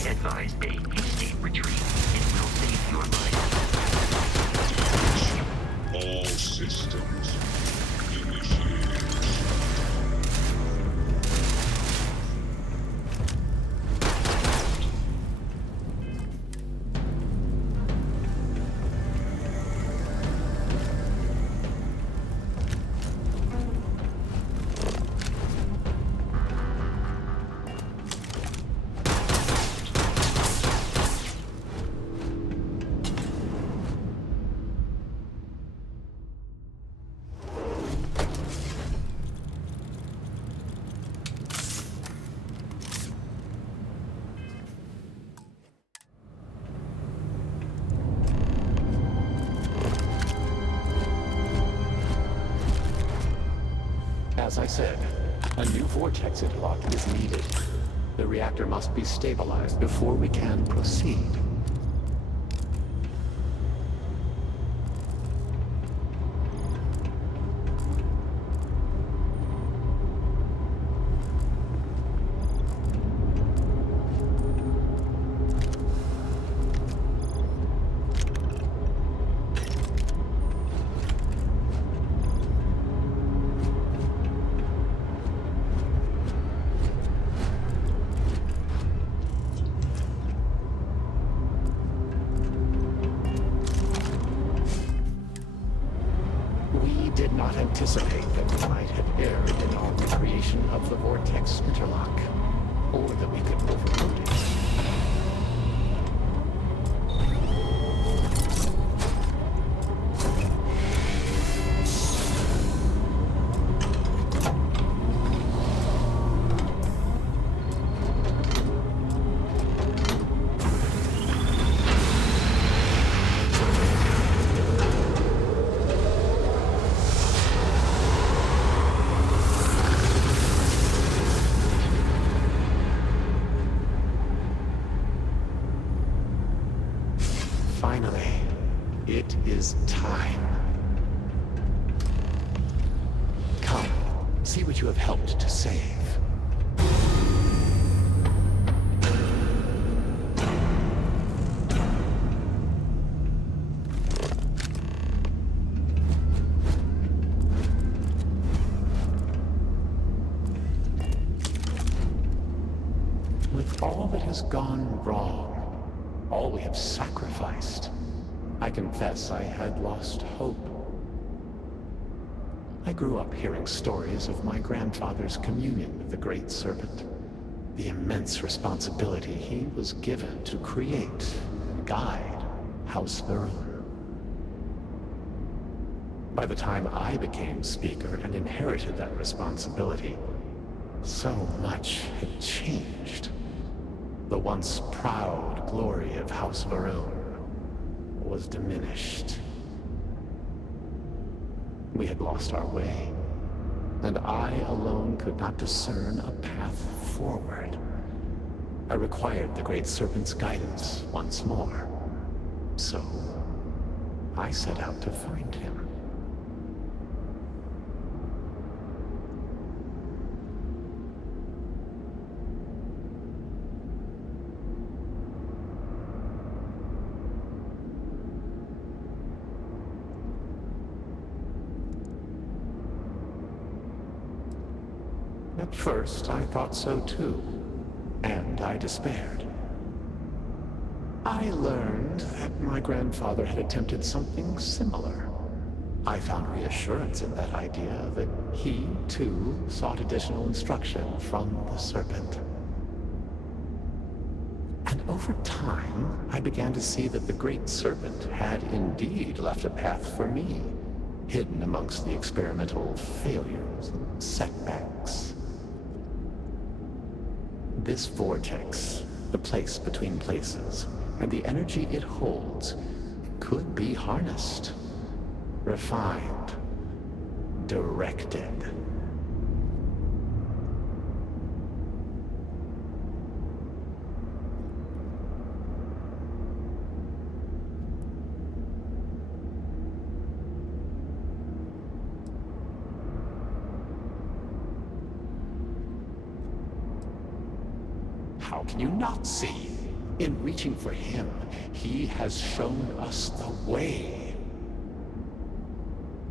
Advise a hasty retreat. It will save your life. All systems initiated. As I said, a new vortex interlock is needed. The reactor must be stabilized before we can proceed. Did not anticipate that we might have erred in our recreation of the vortex interlock, or that we could overload it. Finally, it is time. Come, see what you have helped to save. With all that has gone wrong, all we have sacrificed, I confess I had lost hope. I grew up hearing stories of my grandfather's communion with the Great Serpent, the immense responsibility he was given to create and guide House Varun. By the time I became Speaker and inherited that responsibility, so much had changed. The once proud glory of House Varun was diminished. We had lost our way, and I alone could not discern a path forward. I required the Great Serpent's guidance once more, so I set out to find him. At first, I thought so too, and I despaired. I learned that my grandfather had attempted something similar, I found reassurance in that idea that he, too, sought additional instruction from the Serpent. And over time, I began to see that the Great Serpent had indeed left a path for me, hidden amongst the experimental failures and setbacks. This vortex, the place between places, and the energy it holds, could be harnessed, refined, directed. How can you not see? In reaching for him, he has shown us the way.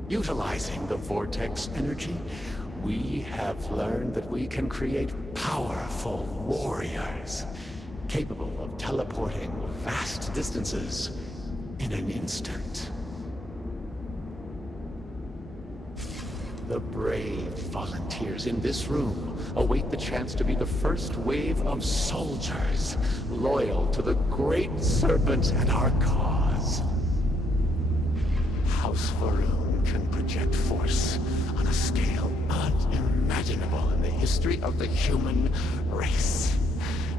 Utilizing the vortex energy, we have learned that we can create powerful warriors, capable of teleporting vast distances in an instant. The brave volunteers in this room await the chance to be the first wave of soldiers loyal to the Great Serpent and our cause. House Varun can project force on a scale unimaginable in the history of the human race.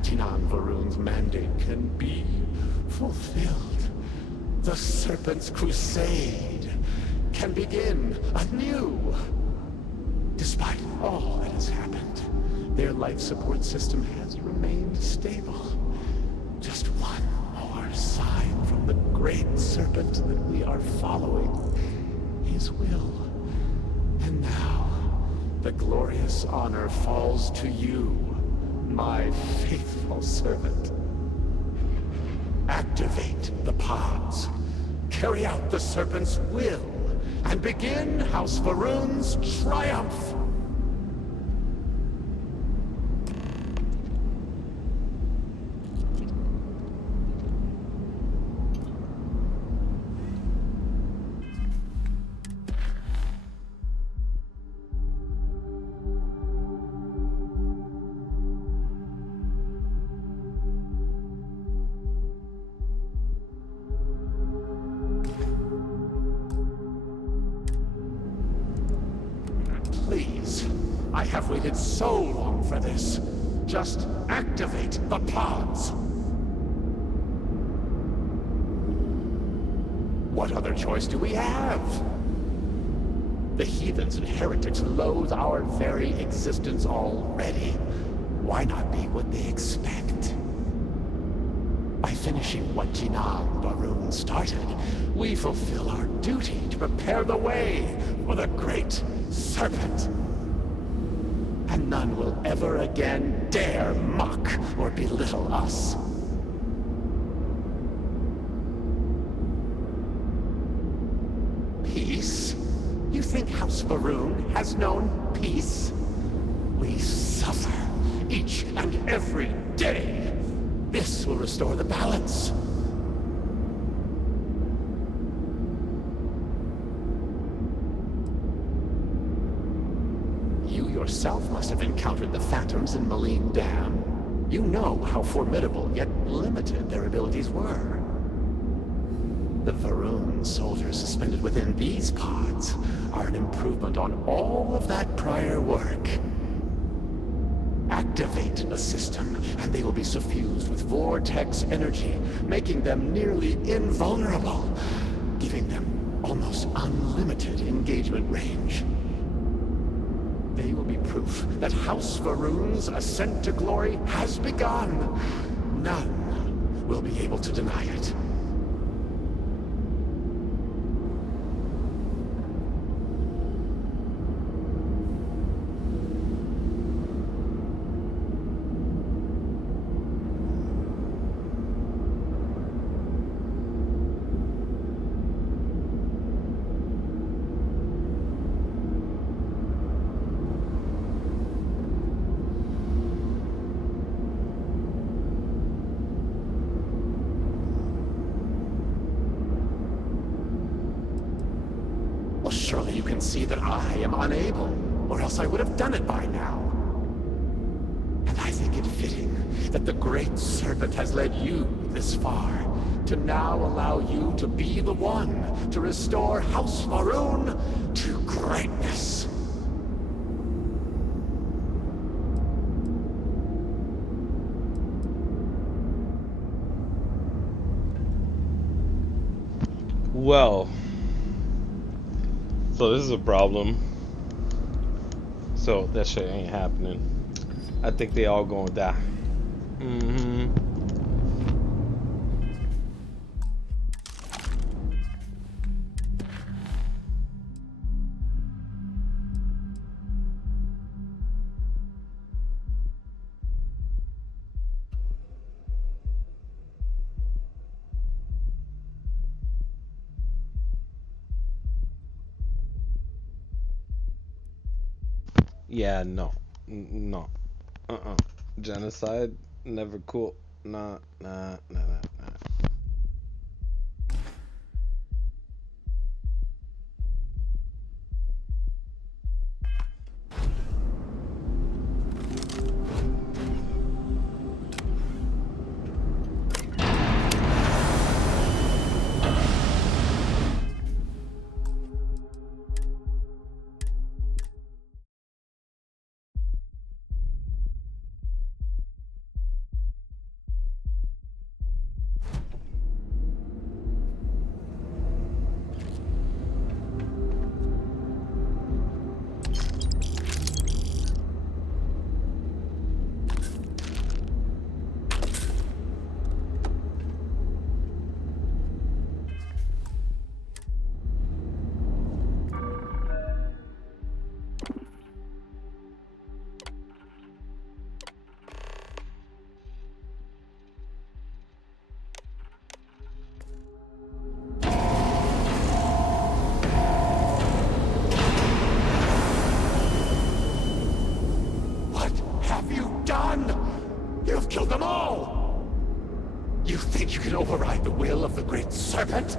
Jinan Varun's mandate can be fulfilled. The Serpent's crusade can begin anew. Despite all that has happened, their life support system has remained stable. Just one more sign from the Great Serpent that we are following his will. And now, the glorious honor falls to you, my faithful servant. Activate the pods, carry out the Serpent's will, and begin House Varun's triumph! Please, I have waited so long for this. Just activate the pods. What other choice do we have? The heathens and heretics loathe our very existence already. Why not be what they expect? By finishing what Jinan Varun started, we fulfill our duty to prepare the way for the Great Serpent. And none will ever again dare mock or belittle us. Peace? You think House Varun has known peace? We suffer each and every day. This will restore the balance. You yourself must have encountered the Phantoms in Malign Dam. You know how formidable yet limited their abilities were. The Varun soldiers suspended within these pods are an improvement on all of that prior work. Activate the system, and they will be suffused with vortex energy, making them nearly invulnerable, giving them almost unlimited engagement range. They will be proof that House Varun's ascent to glory has begun. None will be able to deny it. Surely you can see that I am unable, or else I would have done it by now. And I think it fitting that the Great Serpent has led you this far, to now allow you to be the one to restore House Faroon to greatness. Well, so this is a problem. So that shit ain't happening. I think they all gonna die. Yeah, no. No. Genocide, never cool. Nah. You've killed them all! You think you can override the will of the Great Serpent?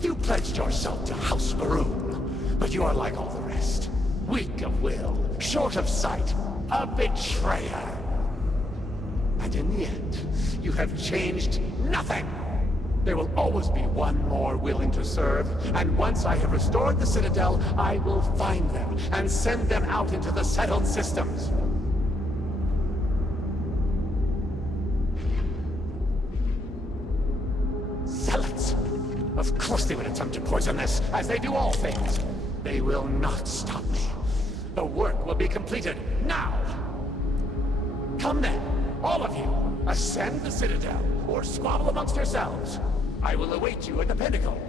You pledged yourself to House Faroon, but you are like all the rest. Weak of will, short of sight, a betrayer. And in the end, you have changed nothing! There will always be one more willing to serve, and once I have restored the Citadel, I will find them and send them out into the settled systems. Zealots! Of course they would attempt to poison this, as they do all things. They will not stop me. The work will be completed now! Come then, all of you, ascend the Citadel, or squabble amongst yourselves. I will await you at the pinnacle.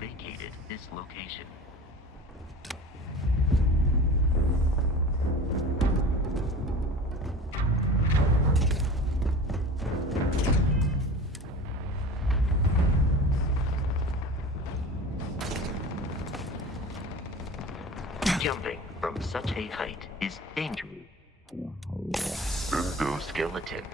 Vacated this location. Jumping from such a height is dangerous. Skeleton.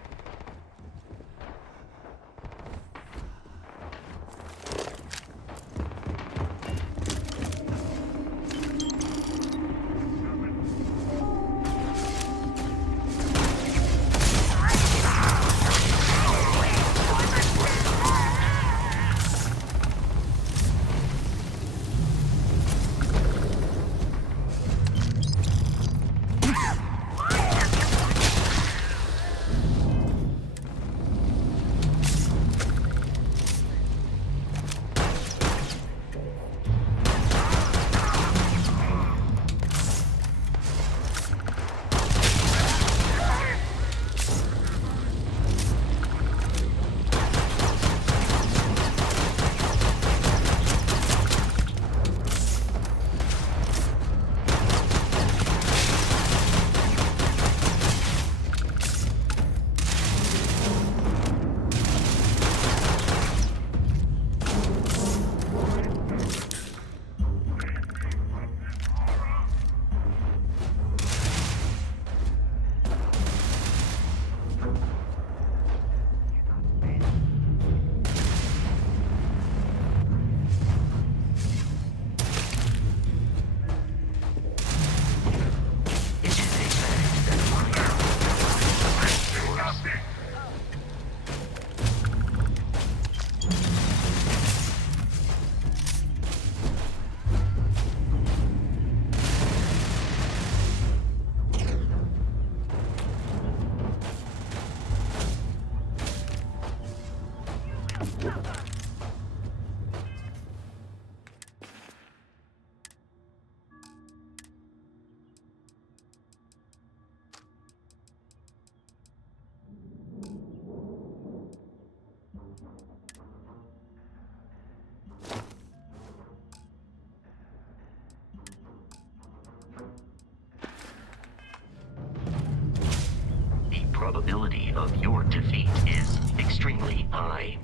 Probability of your defeat is extremely high.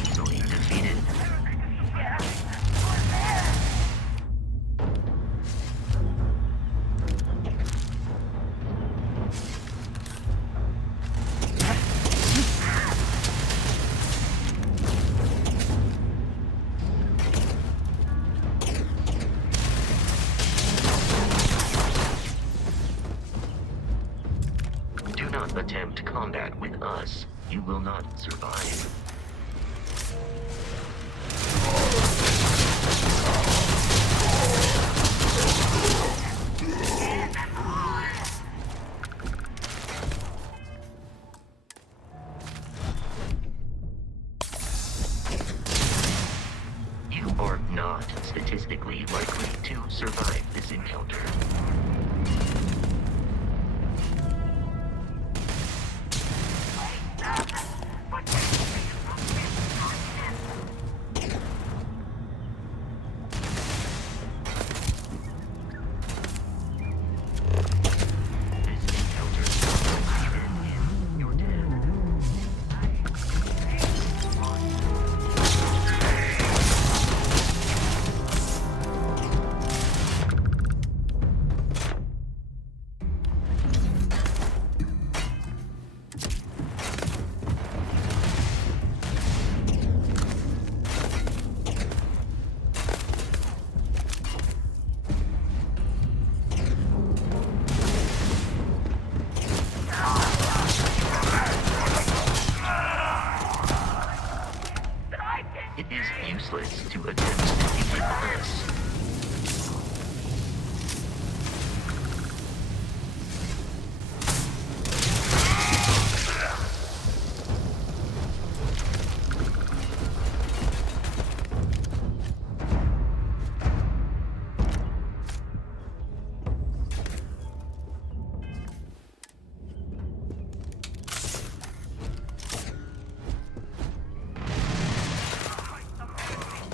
Easily defeated. Attempt combat with us. You will not survive. You are not statistically likely to survive this encounter.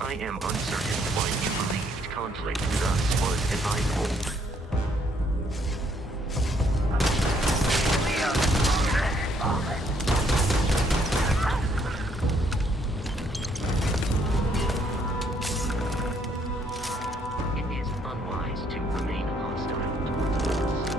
I am uncertain why you believed conflict with us was advisable. It is unwise to remain hostile towards us.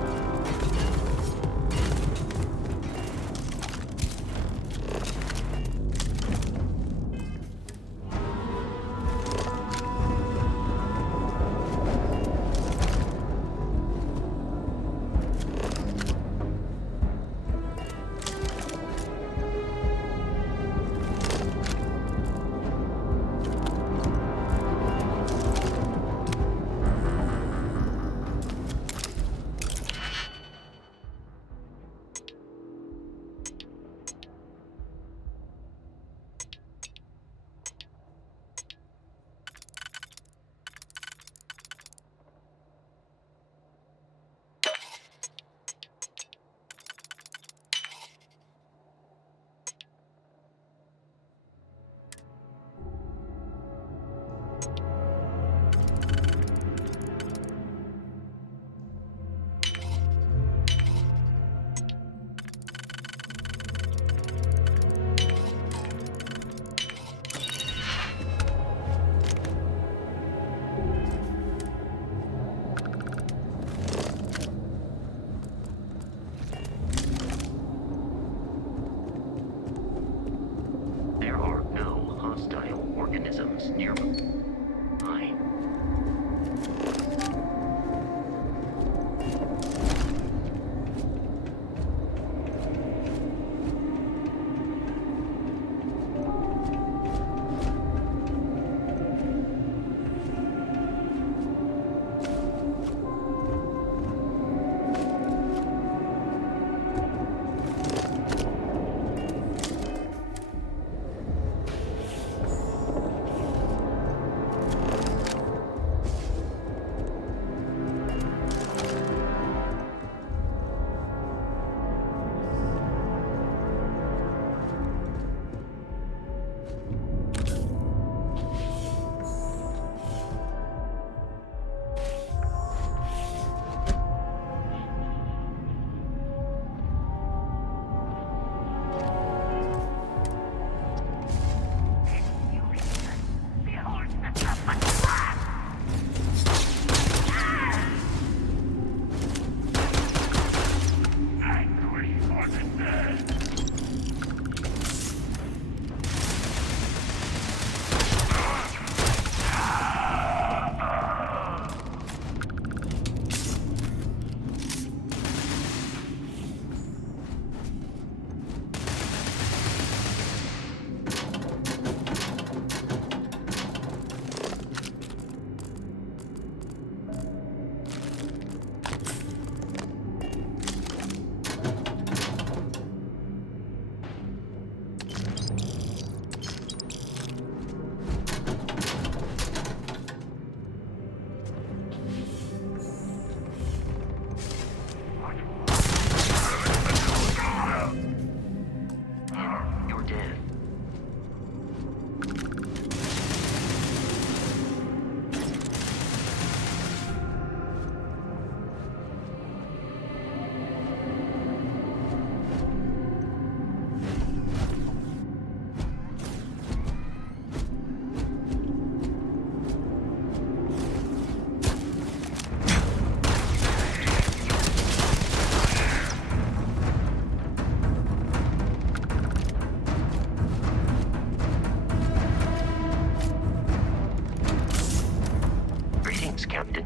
There are no hostile organisms nearby. You're dead. Greetings, Captain.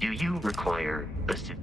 Do you require assistance?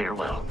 Farewell.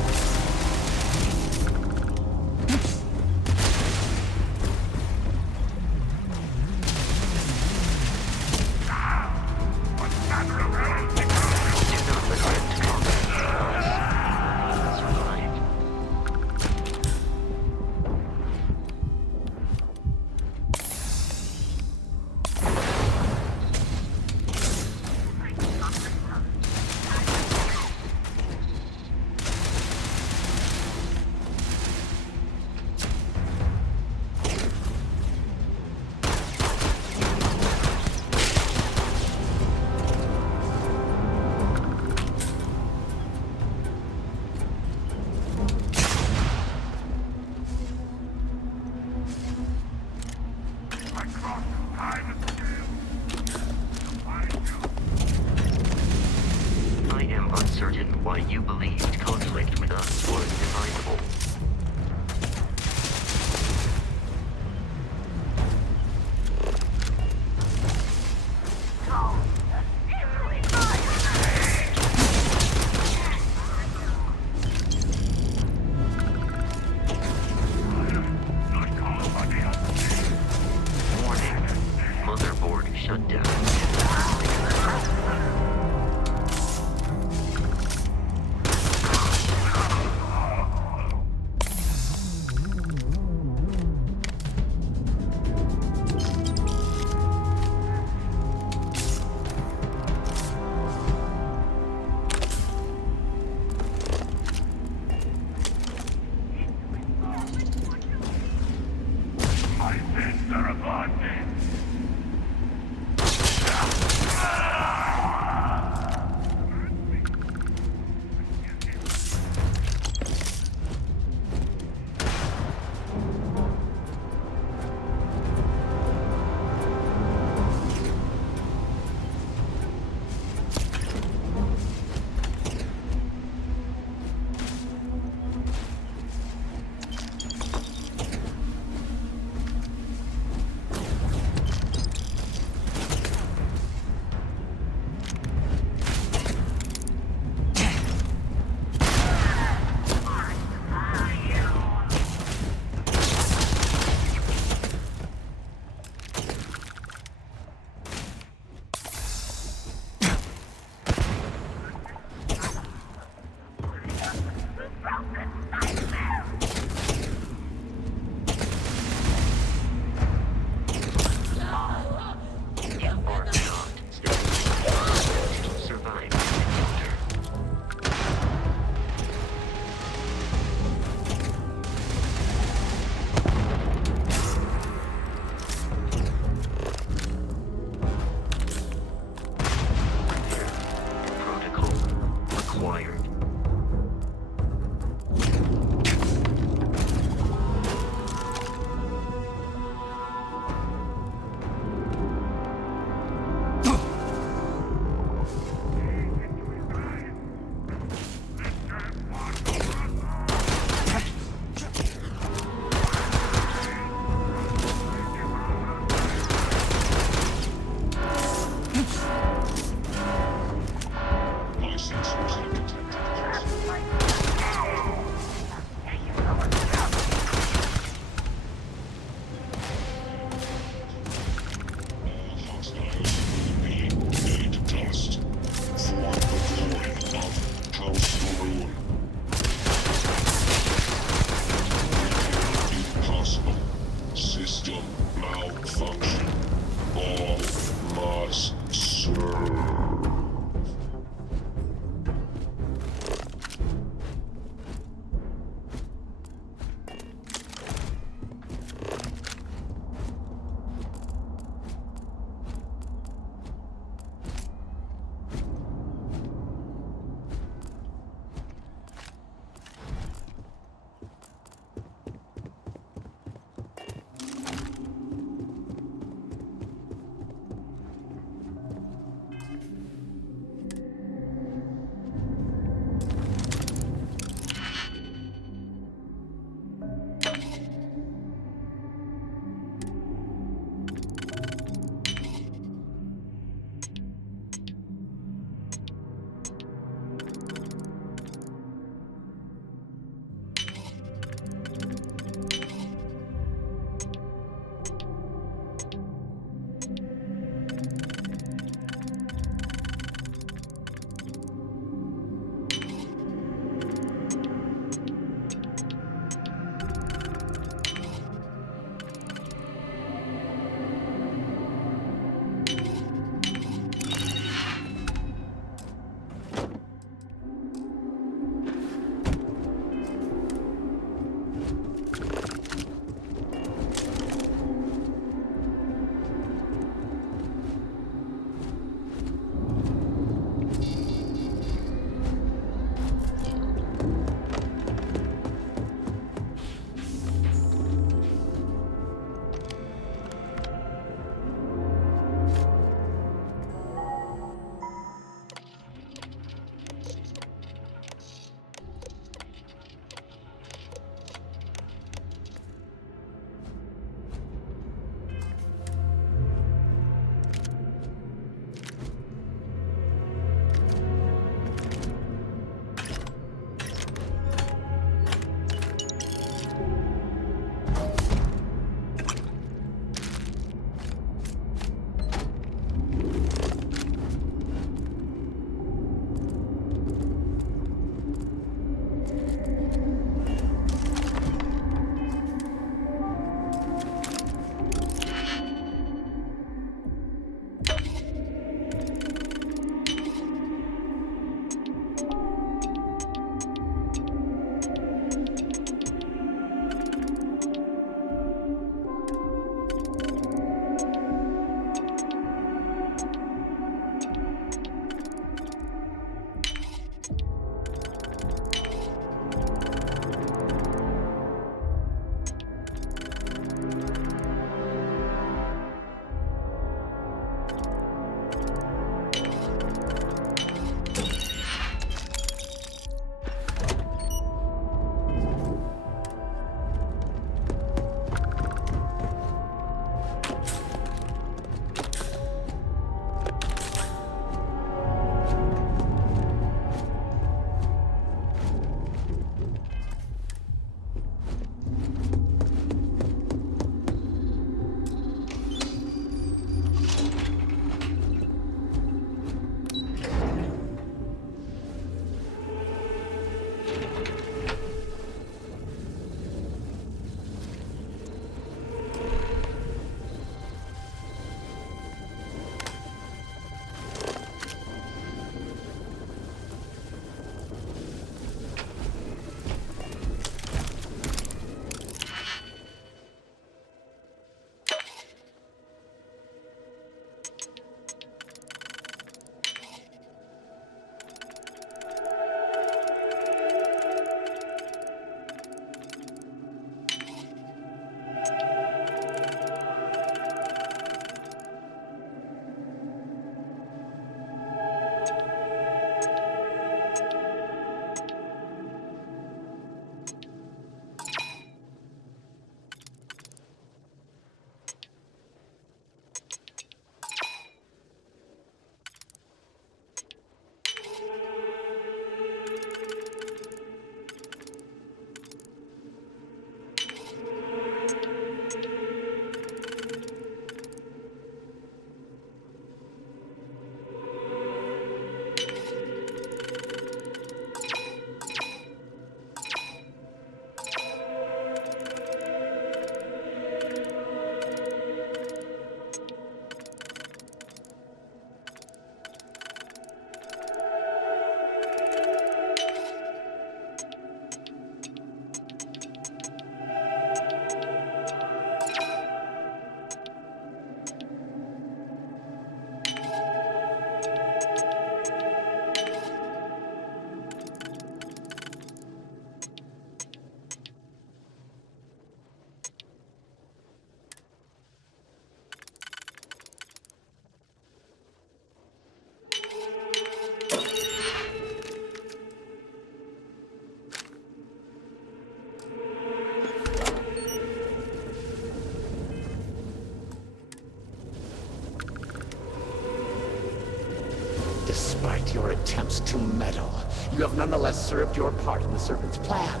attempts to meddle, you have nonetheless served your part in the Serpent's plan.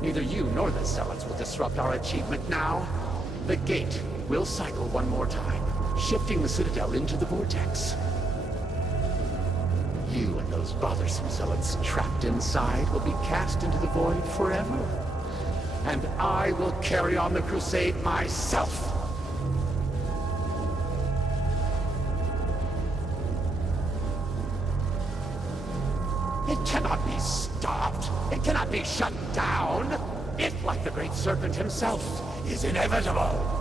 Neither you nor the Zealots will disrupt our achievement now. The gate will cycle one more time, shifting the Citadel into the vortex. You and those bothersome Zealots trapped inside will be cast into the void forever. And I will carry on the crusade myself. It cannot be stopped. It cannot be shut down. It, like the great serpent himself, is inevitable.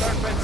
Serpent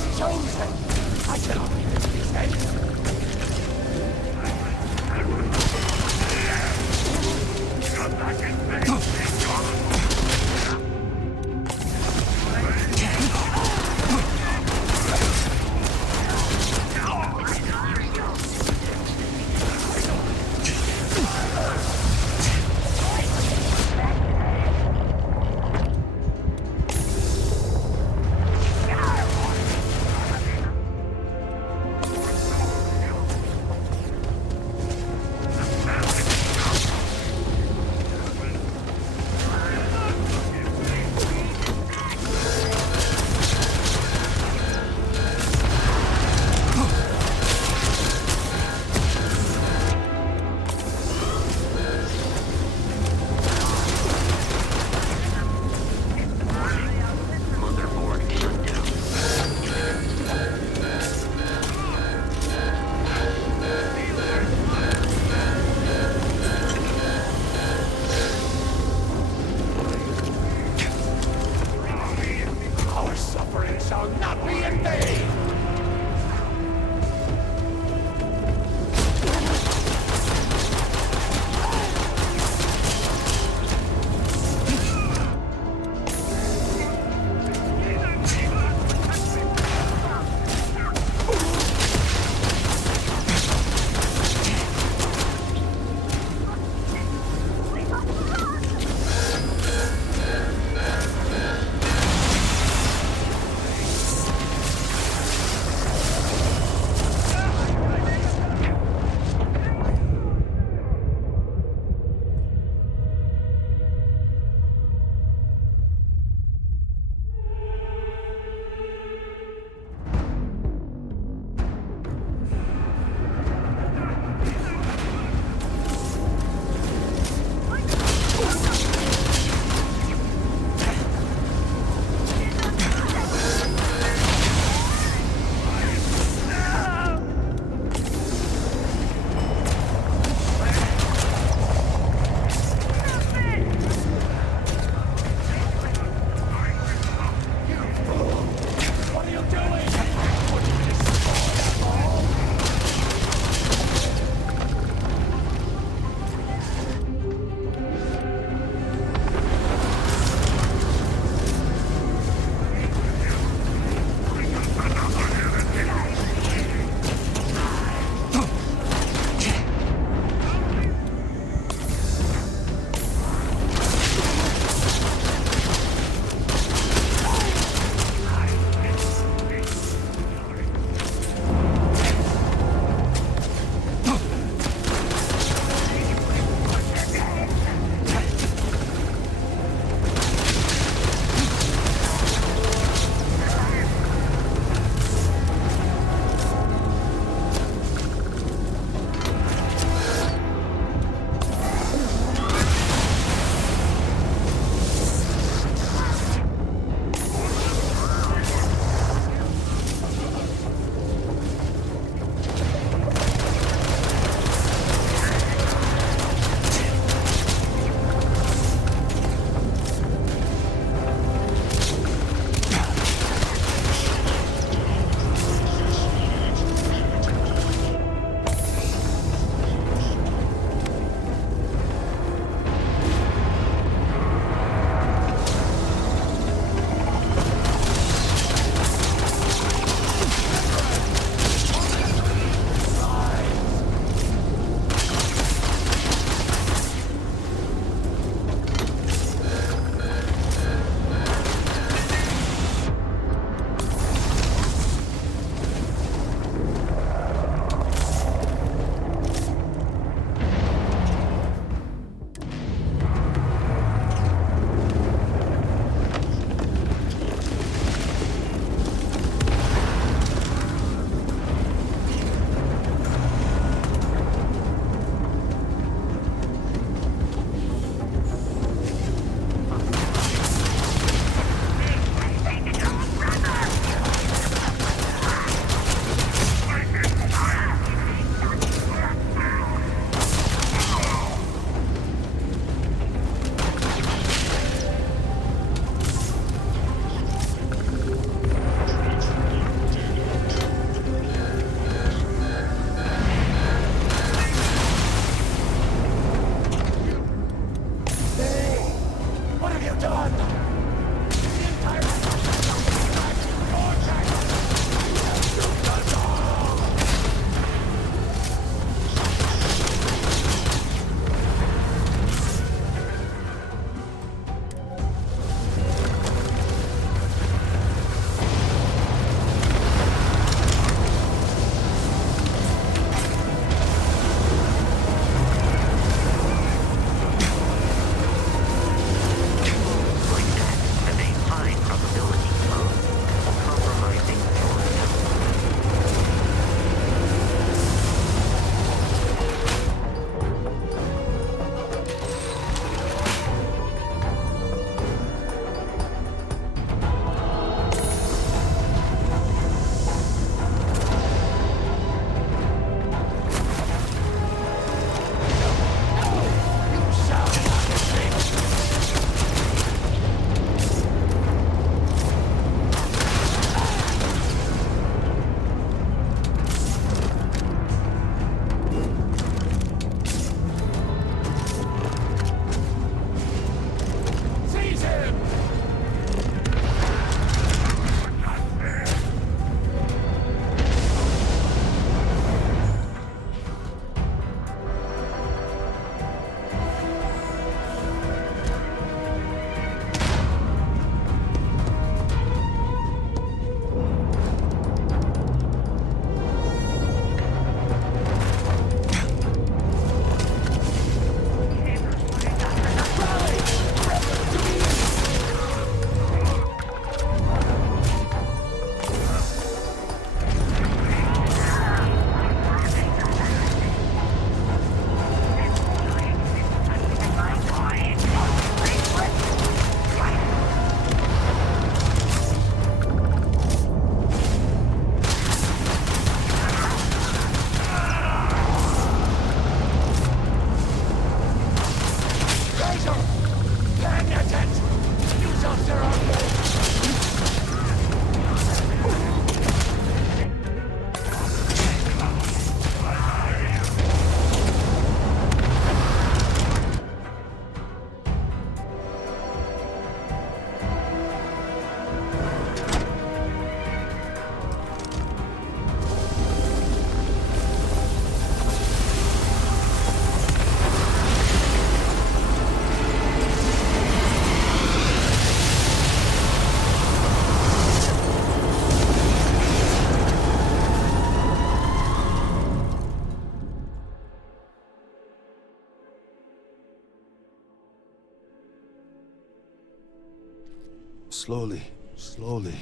Slowly, slowly.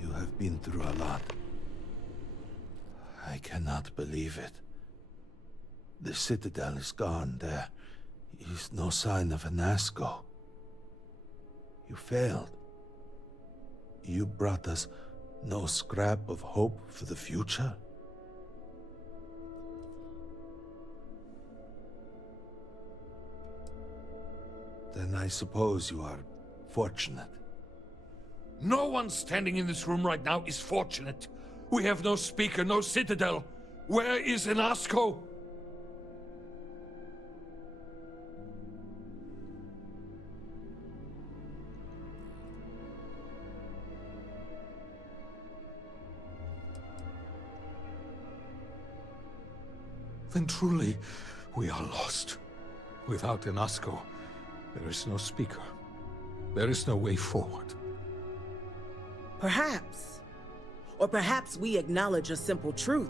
You have been through a lot. I cannot believe it. The Citadel is gone. There is no sign of Anasco. You failed. You brought us no scrap of hope for the future? Then I suppose you are fortunate. No one standing in this room right now is fortunate. We have no speaker, no citadel. Where is Anasco? Then truly, we are lost. Without Anasco, there is no speaker. There is no way forward. Perhaps. Or perhaps we acknowledge a simple truth.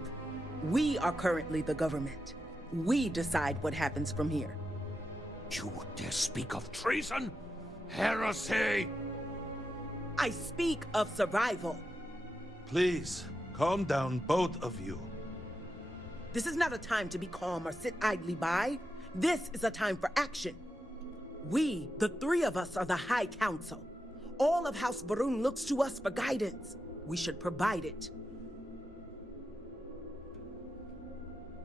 We are currently the government. We decide what happens from here. You would dare speak of treason? Heresy! I speak of survival. Please, calm down, both of you. This is not a time to be calm or sit idly by. This is a time for action. We, the three of us, are the High Council. All of House Varun looks to us for guidance. We should provide it.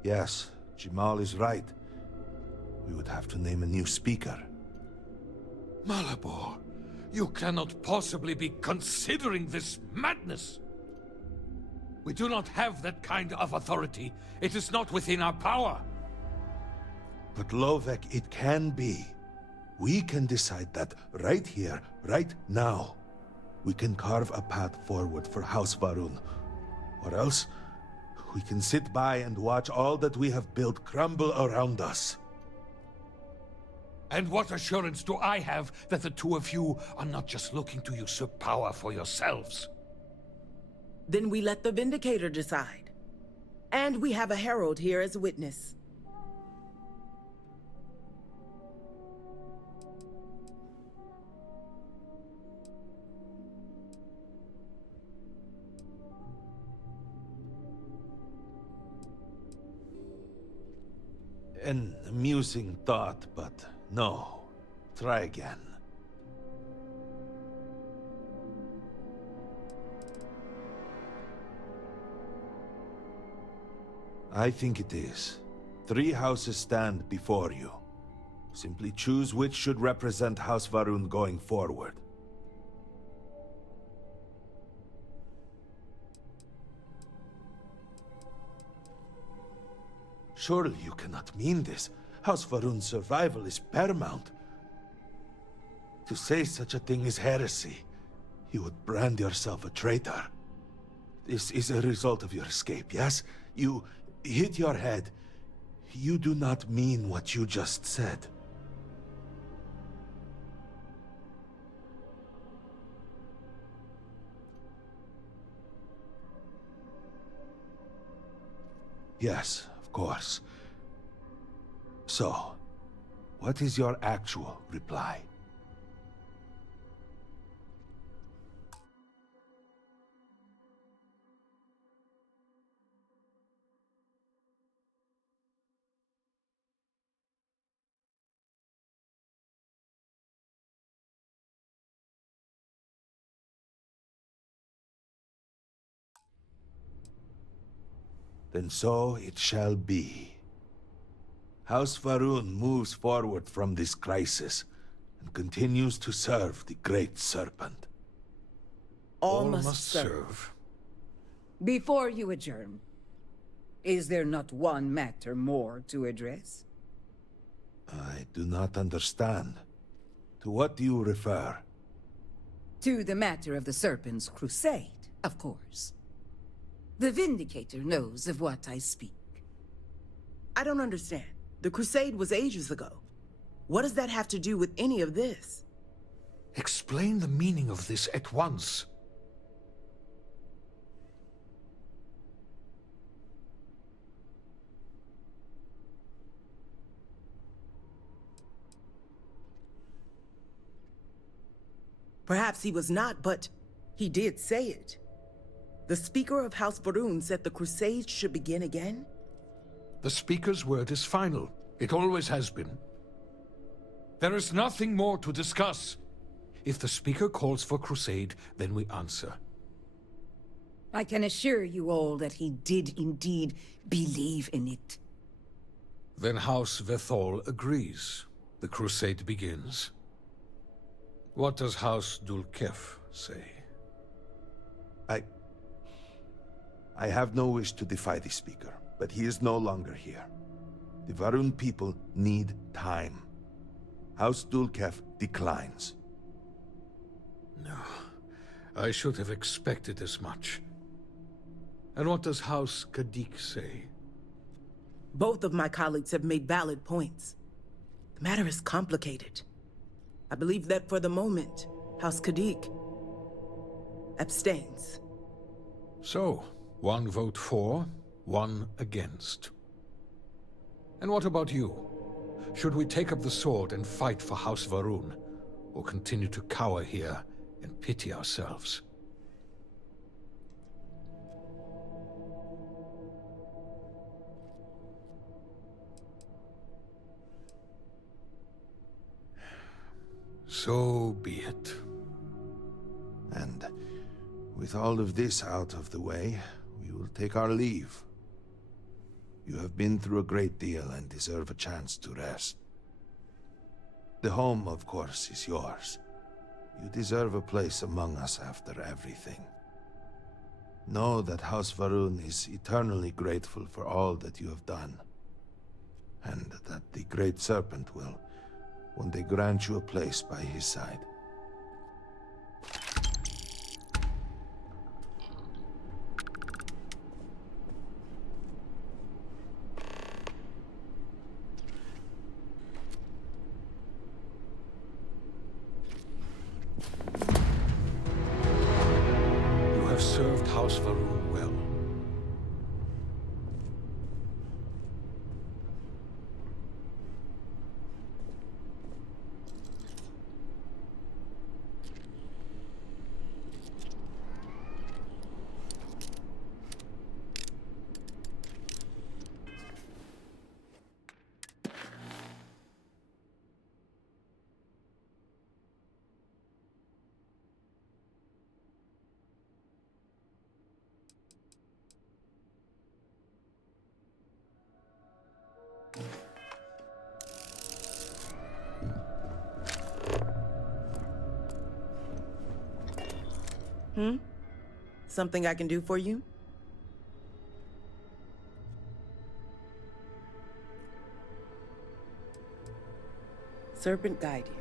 Yes, Jamal is right. We would have to name a new speaker. Malabor, you cannot possibly be considering this madness. We do not have that kind of authority. It is not within our power. But Lovek, it can be. We can decide that right here, right now. We can carve a path forward for House Varun. Or else, we can sit by and watch all that we have built crumble around us. And what assurance do I have that the two of you are not just looking to usurp power for yourselves? Then we let the Vindicator decide. And we have a herald here as witness. An amusing thought, but no. Try again. I think it is. 3 houses stand before you. Simply choose which should represent House Varun going forward. Surely you cannot mean this. House Varun's survival is paramount. To say such a thing is heresy. You would brand yourself a traitor. This is a result of your escape, yes? You hit your head. You do not mean what you just said. Yes, of course. So, what is your actual reply? Then so it shall be. House Varun moves forward from this crisis and continues to serve the Great Serpent. All must serve. Before you adjourn, is there not one matter more to address? I do not understand. To what do you refer? To the matter of the Serpent's crusade, of course. The Vindicator knows of what I speak. I don't understand. The crusade was ages ago. What does that have to do with any of this? Explain the meaning of this at once. Perhaps he was not, but he did say it. The Speaker of House Varun said the Crusades should begin again? The Speaker's word is final. It always has been. There is nothing more to discuss. If the Speaker calls for crusade, then we answer. I can assure you all that he did indeed believe in it. Then House Vethal agrees. The crusade begins. What does House Dulkef say? I have no wish to defy the Speaker, but he is no longer here. The Varun people need time. House Dulkef declines. No, I should have expected as much. And what does House Kadik say? Both of my colleagues have made valid points. The matter is complicated. I believe that for the moment, House Kadik abstains. So, one vote for, one against. And what about you? Should we take up the sword and fight for House Varun, or continue to cower here and pity ourselves? So be it. And with all of this out of the way, we will take our leave. You have been through a great deal and deserve a chance to rest. The home, of course, is yours. You deserve a place among us after everything. Know that House Varun is eternally grateful for all that you have done, and that the Great Serpent will one day grant you a place by his side. You have served House Varun well. Something I can do for you? Serpent guide you.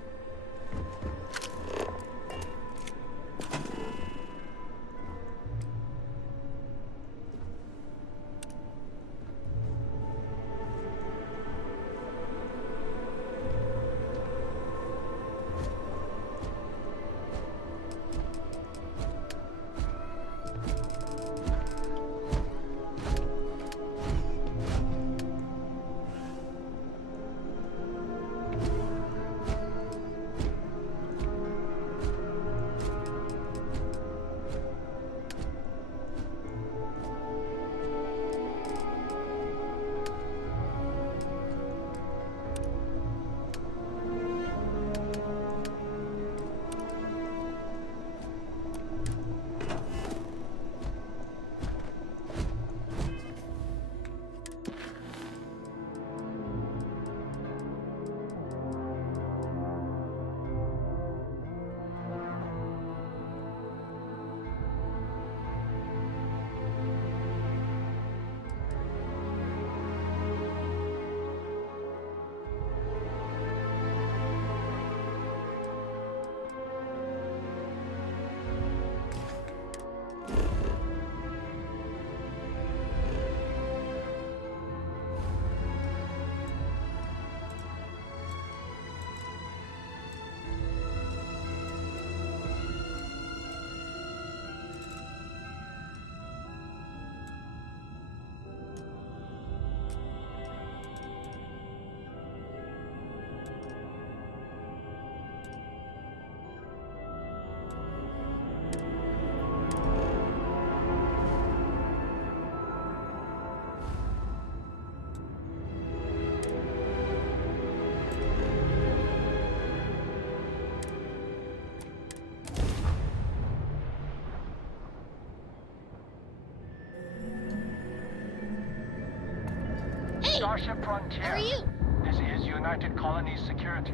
Starship Frontier. How are you? This is United Colonies Security.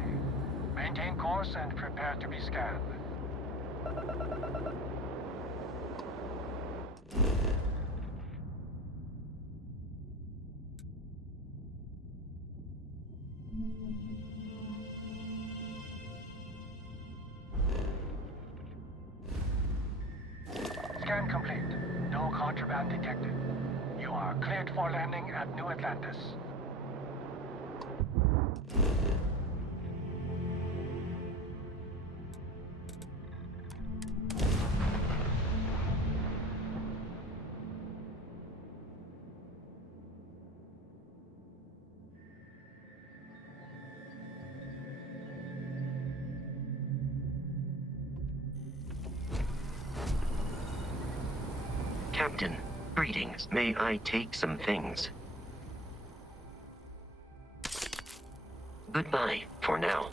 Maintain course and prepare to be scanned. Scan complete. No contraband detected. You are cleared for landing at New Atlantis. Captain, greetings. May I take some things? Goodbye, for now.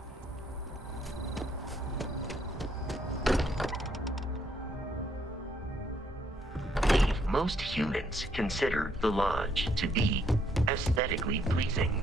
Most humans consider the Lodge to be aesthetically pleasing.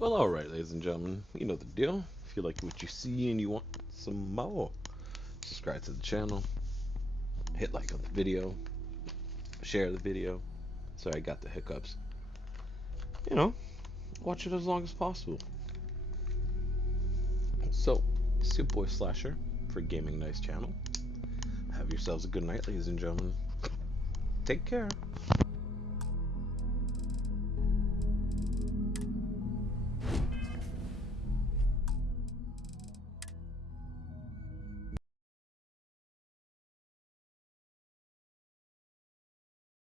Well, alright, ladies and gentlemen, you know the deal. If you like what you see and you want some more, subscribe to the channel, hit like on the video, share the video. Sorry, I got the hiccups. You know, watch it as long as possible. So, it's your boy Slasher for Gaming Nice Channel. Have yourselves a good night, ladies and gentlemen. Take care.